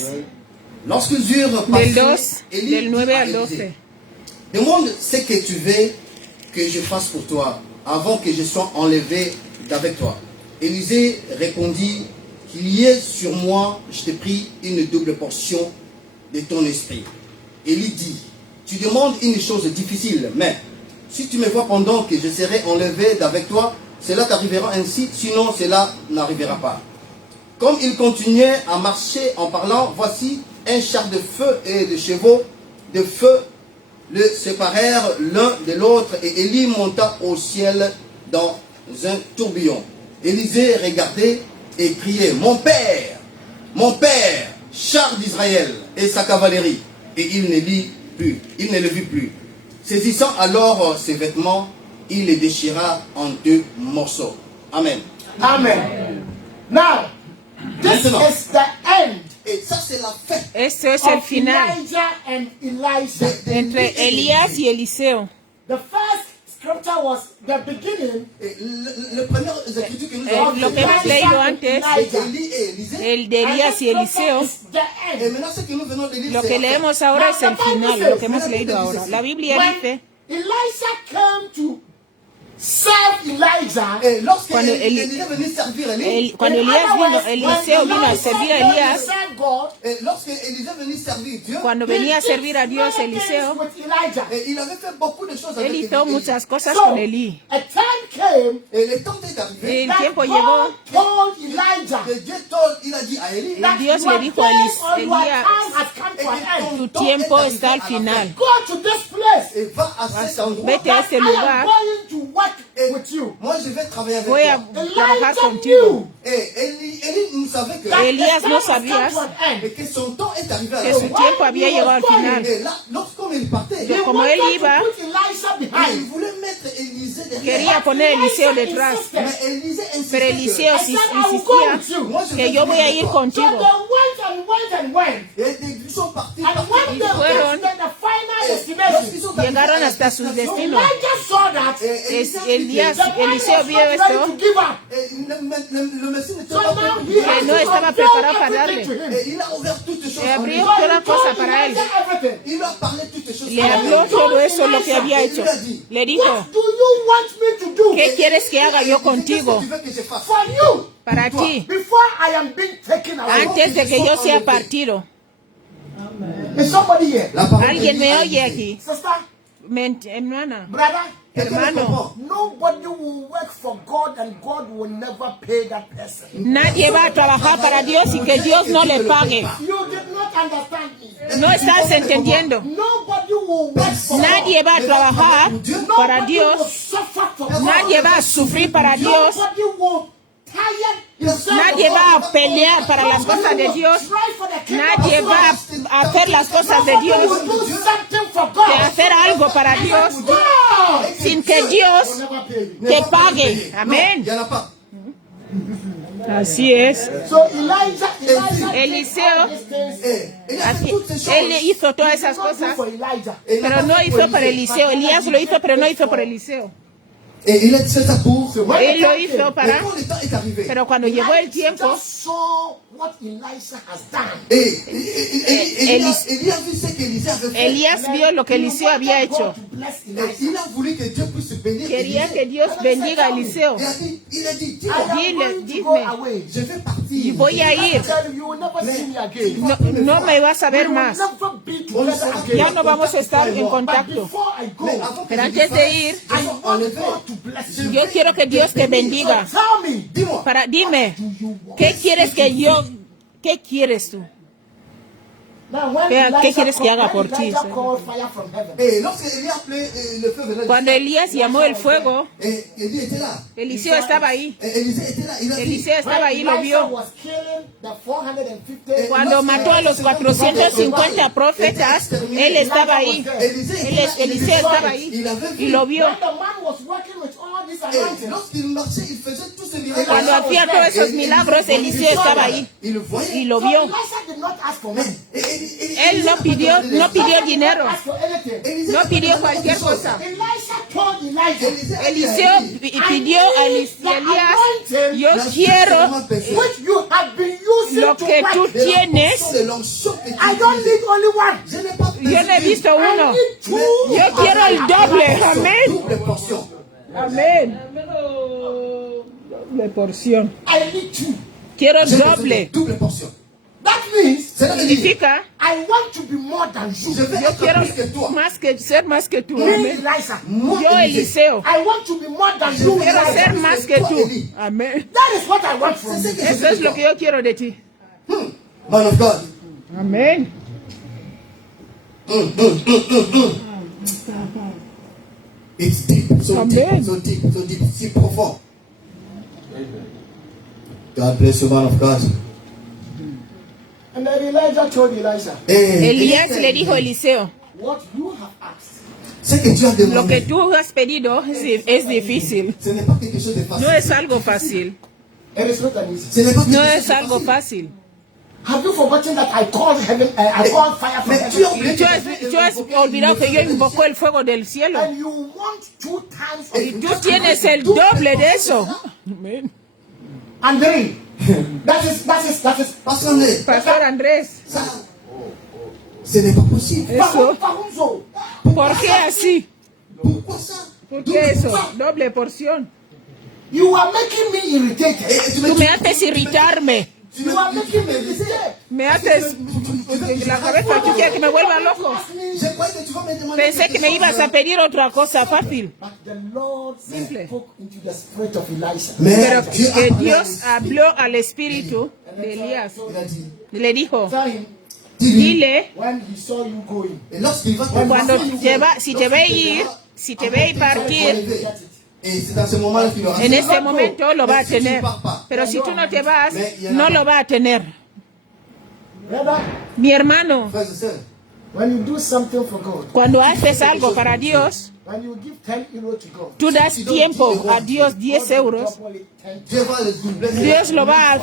Lorsqu'ils eurent del 2, passé, Élie del 9 dit à al 12. Élisée, demande ce que tu veux que je fasse pour toi, avant que je sois enlevé d'avec toi. Élisée répondit, qu'il y ait sur moi, je te prie, une double portion de ton esprit. Élie dit, tu demandes une chose difficile, mais si tu me vois pendant que je serai enlevé d'avec toi, cela t'arrivera ainsi, sinon cela n'arrivera pas. Comme il continuait à marcher en parlant, voici un char de feu et de chevaux de feu le séparèrent l'un de l'autre, et Élie monta au ciel dans un tourbillon. Élisée regardait et criait, mon père, char d'Israël et sa cavalerie. et il ne lit plus. Il ne le vit plus. Saisissant alors ses vêtements, il les déchira en 2 morceaux. Amen. Amen. Now, this Maintenant. is the end. Et ça, c'est la fin. Esto es el Of final Elijah and Elisha. entre Elías y Eliseo. The first scripture was the beginning. Et le premier écriture que nous avons Lo que hemos leído antes, Élie et Élisée. el de Elías y Eliseo. The Et end. maintenant, ce que nous venons de lire, Lo c'est que la fin. leemos ahora es el final, lo que hemos leído ahora. La Biblia dice, When Elisha came to serve Elijah, Et lorsque Cuando Élie est venu servir Élie, cuando in Elías other vino, words, Eliseo when vino a Elijah servir a came to Elías, serve God, et lorsque Élie est venu servir Dieu, cuando he venía a did servir a Dios many things Eliseo, with Elijah. et il avait fait beaucoup de choses avec él Élie. hizo muchas cosas So, con Elí. a time came Et le temps est arrivé El that tiempo God llegó told Elijah que Dieu told, il a dit à Élie, that Dios your le dijo a days or your Elías, time has come to an end. tu tiempo está al final. Go to this place. et va à cet endroit. Vete a That este I am lugar, going to work Et with you. moi, je vais travailler avec voy a toi. trabajar Elijah contigo. knew Et Élie nous savait que, that Elías the time no has come sabías to an end. et que son temps est arrivé à que la su fin. tiempo había llegado al final. Et là, lorsqu'on il partait, He como wanted él iba, to put Elisha il behind. voulait mettre Élisée derrière. Quería poner a Eliseo detrás, Mais Élisée insistait pero Eliseo I said, I will go with insistía you. moi, je que vais yo voy a venir ir avec toi. So contigo. they went and went and went. Et ils sont partis, And when they fueron, get to the final lorsqu'ils destination, sont arrivés llegaron à la hasta sus destination, destinos. Elijah saw that Elías, the man Eliseo was vio not ready esto, to give up. et le Messie n'était So pas now prêt. he has no to estaba unveil preparado para everything to him. Et il a ouvert toutes les choses. Le en abrió lui. So toda he told cosa para él. Elijah everything. Il lui a parlé toutes les choses. Le en habló lui. todo eso lo que había hecho. Le dijo, What do you want me to do ¿qué quieres que haga yo Qu'est-ce contigo? que tu veux que je fasse? for you Para ti, before I am being taken away? antes de que yo sea partido. Is somebody here? La parole ¿Alguien de me Dieu a oye dit, aquí? Sister, Hermana, brother, hermano, nobody will work for God and God will never pay that person. nadie va a trabajar para Dios y que Dios no le pague. You did not understand me. No estás entendiendo. Nobody will work for Nadie va a trabajar God. para Nobody will Dios. suffer for God. Nadie va a sufrir para Dios. Nobody will tire himself Nadie for va God. a pelear para las cosas de Dios. Try for the kingdom Nadie of va God. a hacer las cosas de Nobody Dios, will do something for de God. hacer algo para Dios, God sin que will Dios never pay you. te pague. Amén. Il n'y en a pas. Así es. So Elijah Eliseo, did all these things. Il a fait así, toutes ces choses. él hizo todas He did esas not do cosas, for Elijah. Et il n'a pero pas no fait pour hizo para Élisée. Eliseo. Elías lo hizo, pero no hizo por Eliseo. Et il a fait ça pour. When Él the lo time hizo came, Et para, quand le temps est arrivé, pero cuando llegó el tiempo, just saw what Elisha has done. Élie a vu ce qu'Élisée avait fait. Elías vio lo que Eliseo había hecho. Et il a voulu que Dieu puisse bénir Quería Élisée. que Dios bendiga a Eliseo. Il a dit, I am Dile, going to dime. go away. je vais partir. Voy a ir. Tell you, you will never see me again. No, no me vas a We ver will más. never be together again. Ya no vamos a estar en But contacto. before I go, Mais avant que Pero je antes fasse, de ir, I want God to bless you. yo quiero que Dios te bendiga. So tell me, dis-moi, Dime, ¿qué quieres que yo, qué quieres tú? now when ¿Qué quieres que haga por ti? Elijah called fire from heaven, et lorsque Élie a appelé le feu venait du Cuando ciel, Elías llamó el fuego, et Élie était là. Eliseo estaba ahí. Et Élisée était là. Il a dit, Eliseo estaba ahí, lo Elijah vio. was killing the 450. Cuando mató a los 450 profetas, él estaba ahí. Eliseo estaba ahí y lo vio. When the man was working with all these Et anointings, lorsqu'il marchait, il faisait tous ces Cuando miracles. hacía todos esos milagros, Eliseo estaba ahí Il le voyait. y lo so vio. Elisha did not ask for money. Él no pidió dinero, Ask for anything. no pidió cualquier cosa. Elisha told Elijah, Eliseo pidió a Elías, yo quiero which you have been using lo to que tú work. tienes. I don't need only one. Yo no he visto I uno. need two. Yo quiero el doble. Amén. Double portion. Amén. Doble porción. I need two. Quiero J'ai besoin de doble. double portion. That means Cela veut dire, Significa, I want to be more than you. je vais yo être quiero plus que toi. ser más que tú. Me, Amén. Elisha. Yo, Eliseo, I want to be more than you. quiero ser Elijah. más que tú. Amén. That is what I want from you. Eso es lo que yo quiero de ti. Man of God. Amén. It's deep, so Amen. deep, so deep, so deep, si profond. God bless you, man of God. And then Elijah told Elisha, Elías le dijo a Eliseo, what you have asked, C'est que tu as lo que demandé. tú has pedido es difícil. Ce n'est pas quelque chose de facile. No es algo fácil. it is not an easy. Ce n'est pas quelque No chose es de algo facile. fácil. Have you forgotten that I called heaven? I called fire from Mais tu as heaven. oublié Tú has olvidado que yo invocó el fuego del cielo. And you want 2 times of Y tú tienes el doble de eso. Andre, that is. Parce qu'on est. Pastor Andrés, Ça, ce n'est pas possible. eso. Pahunzo. ¿Por qué así? Pourquoi ça? ¿Por qué eso? Doble porción. You are making me irritated. Et tu Tú me haces irritarme. You are making me irritated. Me haces la cabeza. Tú quieres que me vuelva loco. Je croyais que tu vas me demander. Pensé que me ibas a pedir otra cosa fácil. But the Lord Simple. spoke into the spirit of Elisha. Pero Mais Dieu a que parlé. Dios habló al espíritu de Elías. Il a dit. Y le dijo, Tell him, Dis-lui. dile, when he saw you going, Et lorsqu'il va te cuando voir, si te ve ir, si te ve partir, et c'est dans ce moment-là qu'il aura. en ese momento lo va a Mais si tu tener. pars pas, Pero si tú no te vas, no lo va a tener. brother, Mi hermano, frères et sœurs, when you do something for God, cuando haces algo para Dios, when you give 10 euros to God, tú das tiempo a Dios 10 euros, double it 10 Dieu va le doubler. Dios lo va a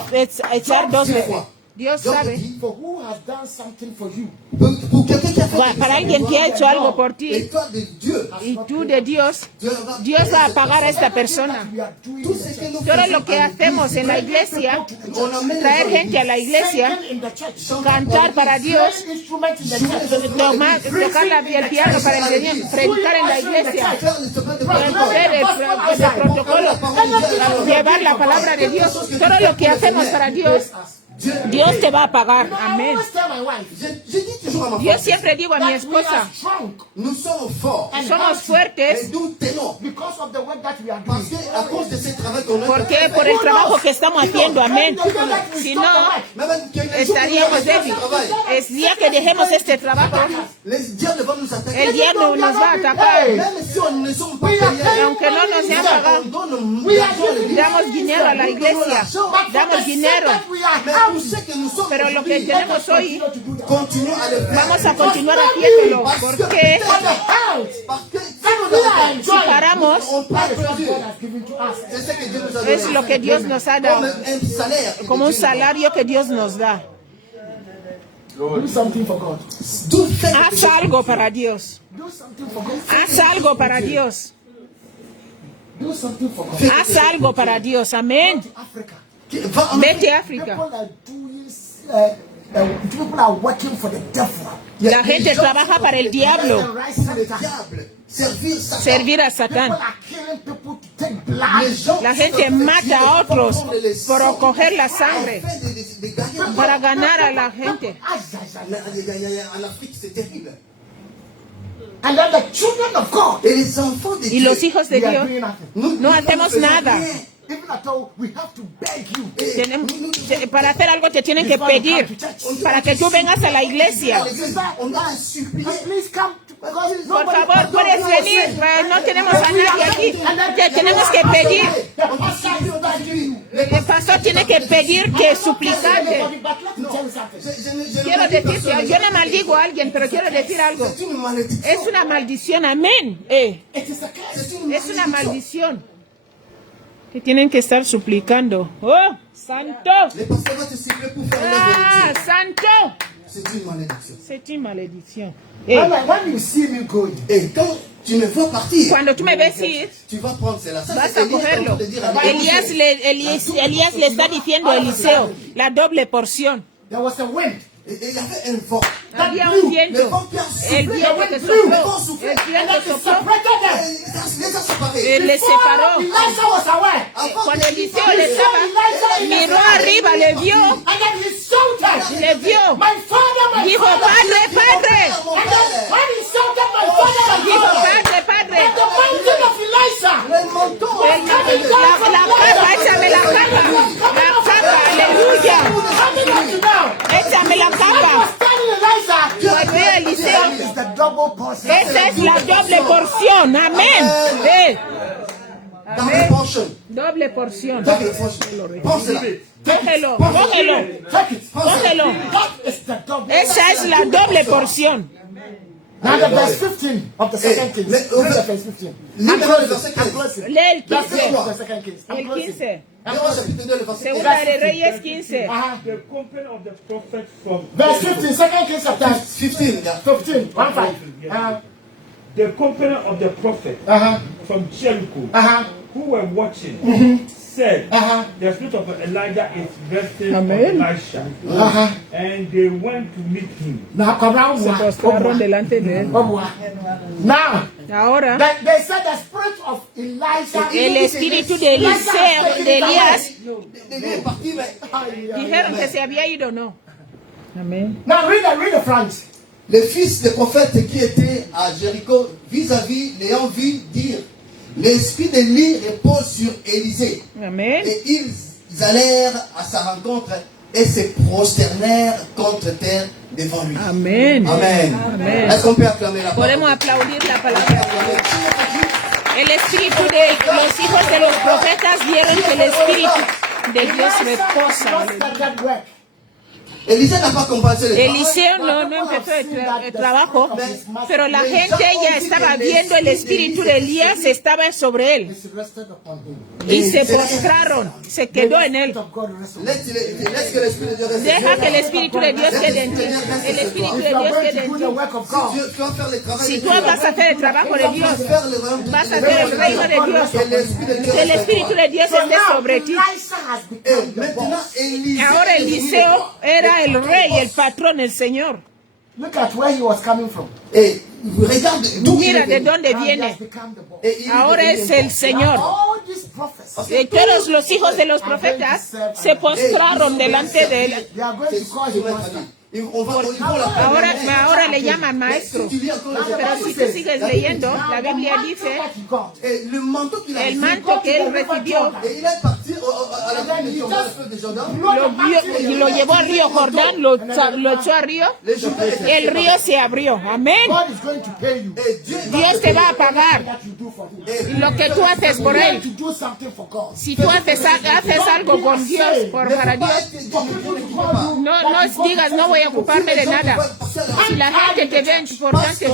echar 2 veces. Dios Job sabe. dit, For who has done something for you, pour quelqu'un qui a fait quelque Para chose alguien pour que toi, ha hecho algo por et ti toi de Dieu, y tú de Dios, Dieu Dios va a pagar a esta persona. we are doing tout in ce the que church. nous Todo faisons lo que en hacemos Église, en la iglesia, on amène traer les gens gente a la iglesia, Singing in the church, cantar para Dios, playing instrument in the church, tocar el piano para el Señor, predicar en la iglesia, faire les semaines de hacer el protocolo, llevar la palabra de Dios. Todo lo que hacemos para Dios, Dios te va a pagar. I Amén. always tell my wife, Je dis toujours à ma Yo femme, siempre digo a mi that we esposa, are strong nous sommes forts, somos et fuertes nous tenons. because of the work that we are Parce doing. qu'à cause de ce travail qu'on a porque por el trabajo que estamos haciendo. Amén. Si no, même que les jours où estaríamos nous faisons débiles. ce travail, Es día que dejemos este trabajo, les diables vont nous attaquer. el diablo nos va a atacar. Même si on ne sommes pas payés, Aunque no nos han pagado, on donne l'argent à l'église. damos dinero a la iglesia, damos dinero. Mais pour ce que nous sommes Pero lo que aujourd'hui, tenemos hoy, continuons à le faire. vamos a continuar haciéndolo. Parce Porque For the health Parce que si that nous we are avons si enjoying, paramos, on parle that is what de Dieu. God has given to us. C'est ce que Dieu nous a donné. es lo que Dios nos ha dado, Comme un salaire. como un salario que Dios nos da. Do something for God. D'où fait Haz algo para Dios. Do something for God. Haz algo para Dios. Do something for God. Haz algo para Dios. Amén. Africa. Va en Vete a África. People are doing, people are working for the devil. La gente trabaja para el diablo, And right le center. diable. Servir Satan. servir a People Satán. are killing people to take blood. Les gens La gente mata a otros por coger la sangre afin de gagner. para ganar a la gente. Ay, ay, ay. En Afrique, c'est terrible. And then the children of God, Et les enfants de Y Dieu, los hijos de we are Dios doing nothing. no hacemos nada. Even at all, we have to beg you. Para hacer algo te tienen que pedir para que tú vengas a la iglesia. On a supplié. Please come. Because Por favor, puedes venir. No tenemos a nadie aquí. Te tenemos que pedir. El pastor tiene que pedirte, suplicarte. Quiero decirte, yo no maldigo a alguien, pero quiero decir algo. C'est une malédiction. Es una maldición, amén. Es una maldición que tienen que estar suplicando. ¡Oh, santo! Les pasteurs vont te supplier pour faire l'œuvre ¡Ah, de Dieu. santo! C'est une malédiction. C'est une malédiction. when you see me going, Et quand tu me vois partir, Cuando tú me ves ir, tu vas prendre cela. Ça, vas c'est a Élie qui est en train cogerlo. de dire à Elías le está diciendo a Eliseo la doble porción. there was a wind. Et il y avait un vent. Había un viento. Le vent qui a El soufflé. viento que Le vent sopló. soufflé. El viento sopló. Separated them. Les a séparés. Les separó. Elisha was aware. Cuando Eliseo le estaba, miró arriba, le vio, And then he shouted, le vio. my father, my Dijo, father. Padre, Padre. And then when he shouted, my father, my Dijo, father, Padre, Padre. and the mountain of Elisha, Le manteau. La capa, échame la capa. La capa, aleluya. coming up to now. Échame la I capa. was telling Elisha, Volví a Eliseo. that is the double portion. Esa es la doble porción. Amén. Double portion. Doble porción. Double portion. Pense-la. Cógelo, cógelo, Take it. cógelo. That is the double. Esa es la doble porción. Now the verse 15 of the second Kings. Read the verse 15. I'm closing. Lee el Verse 15 15. of the second Kings. I'm El closing. 15. Héros chapitre 2, le verset 15. Segunda de Reyes 15. The company of the prophets from Verse 15, second Kings chapter 15, yeah. 15. 1 5. the company of the prophets from Jericho who were watching said, the spirit of Elijah is resting on Elisha. And they went to meet him. Se postraron delante de él. Now, Ahora, they said the spirit of Elijah. el espíritu de Eliseo, de Elías, Il est parti, mais dijeron que se había ido, ¿no? Amén. Now read the front. les fils des prophètes qui étaient à Jéricho, vis-à-vis, l'ayant vu dire, l'esprit d'Élie repose sur Élisée. Amén. Et ils allèrent à sa rencontre et se prosternèrent contre terre devant lui. Amén. Amen. Amen. Est-ce qu'on peut acclamer la parole? Podemos aplaudir la palabra. El espíritu de los hijos de los profetas vieron que el espíritu de Dios reposa. Élisée n'a pas compensé les Eliseo no empezó el trabajo, pero la gente ya estaba viendo el espíritu de Elías, estaba sobre él. Y se postraron, se quedó en él. Laisse que l'esprit de Dieu reste. Deja que el espíritu de Dios quede en ti. El espíritu de Dios quede en ti. Tu vas faire le travail Si de tú Dieu. vas a hacer el trabajo de Dios, Faire le royaume de vas a Dieu. hacer el reino de Dios, Que l'esprit de Dieu que el reste en espíritu toi. de Dios esté sobre ti. Et maintenant, Élisée Ahora est devenu le Eliseo roi. era el rey, el patrón, el señor. Look at where he was coming from. Et regarde d'où il Mira est de venu. dónde And he viene. has become the boss. Et il est Ahora devenu es un el roi. Señor. All these prophets, Y todos los hijos de los profetas se postraron delante de él. they are going to call him master. Ahora le llaman maestro. Pero si tú sigues leyendo, la Biblia dice, le manteau qu'il a el reçu, manto que él recibió, et il est parti à la ville de Jordan, le fleuve de Jordan. lo llevó al río Jordán, lo echó al río, Les jours el río se abrió. Amén. God is going to pay you. Et Dieu Dios te va a pagar What you do for him. lo que tú haces por You él. need to do something for God. Si tú haces algo con Dios, para Dios, no digas, no voy a ocuparme de nada. Si la gente te ve importante,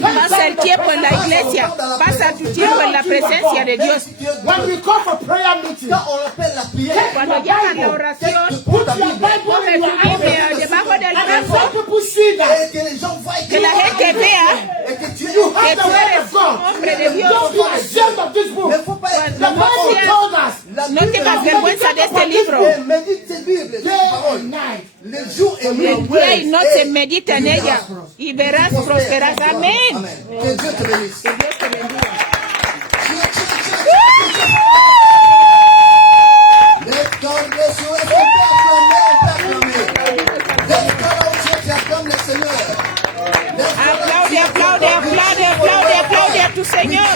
pasa el tiempo en la iglesia, pasa tu tiempo en la presencia de Dios. When we call for prayer meeting, Quand on appelle la prière, Cuando llaman la oración, put your Bible coge in tu your hand. Biblia debajo del And brazo, let people see that et que les gens voient que la gente vea et que tu you que have the tú word eres of un God. hombre de Dios. Don't be ashamed of this book. ne faut pas être The Bible told us No tengas vergüenza de este libro. Et médite cette Bible, cette day and parole, night. les jours et nuits. El día y noche medita en ella y verás prosperar. Amén. Amen. Que Dieu te bénisse. Que Dios te bendiga. Les cordes sur est-ce qu'on peut acclamer, on peut acclamer. Les cordes au ciel, tu acclames le Seigneur. Aplaude, aplaude, aplaude, aplaude, aplaude a tu Señor.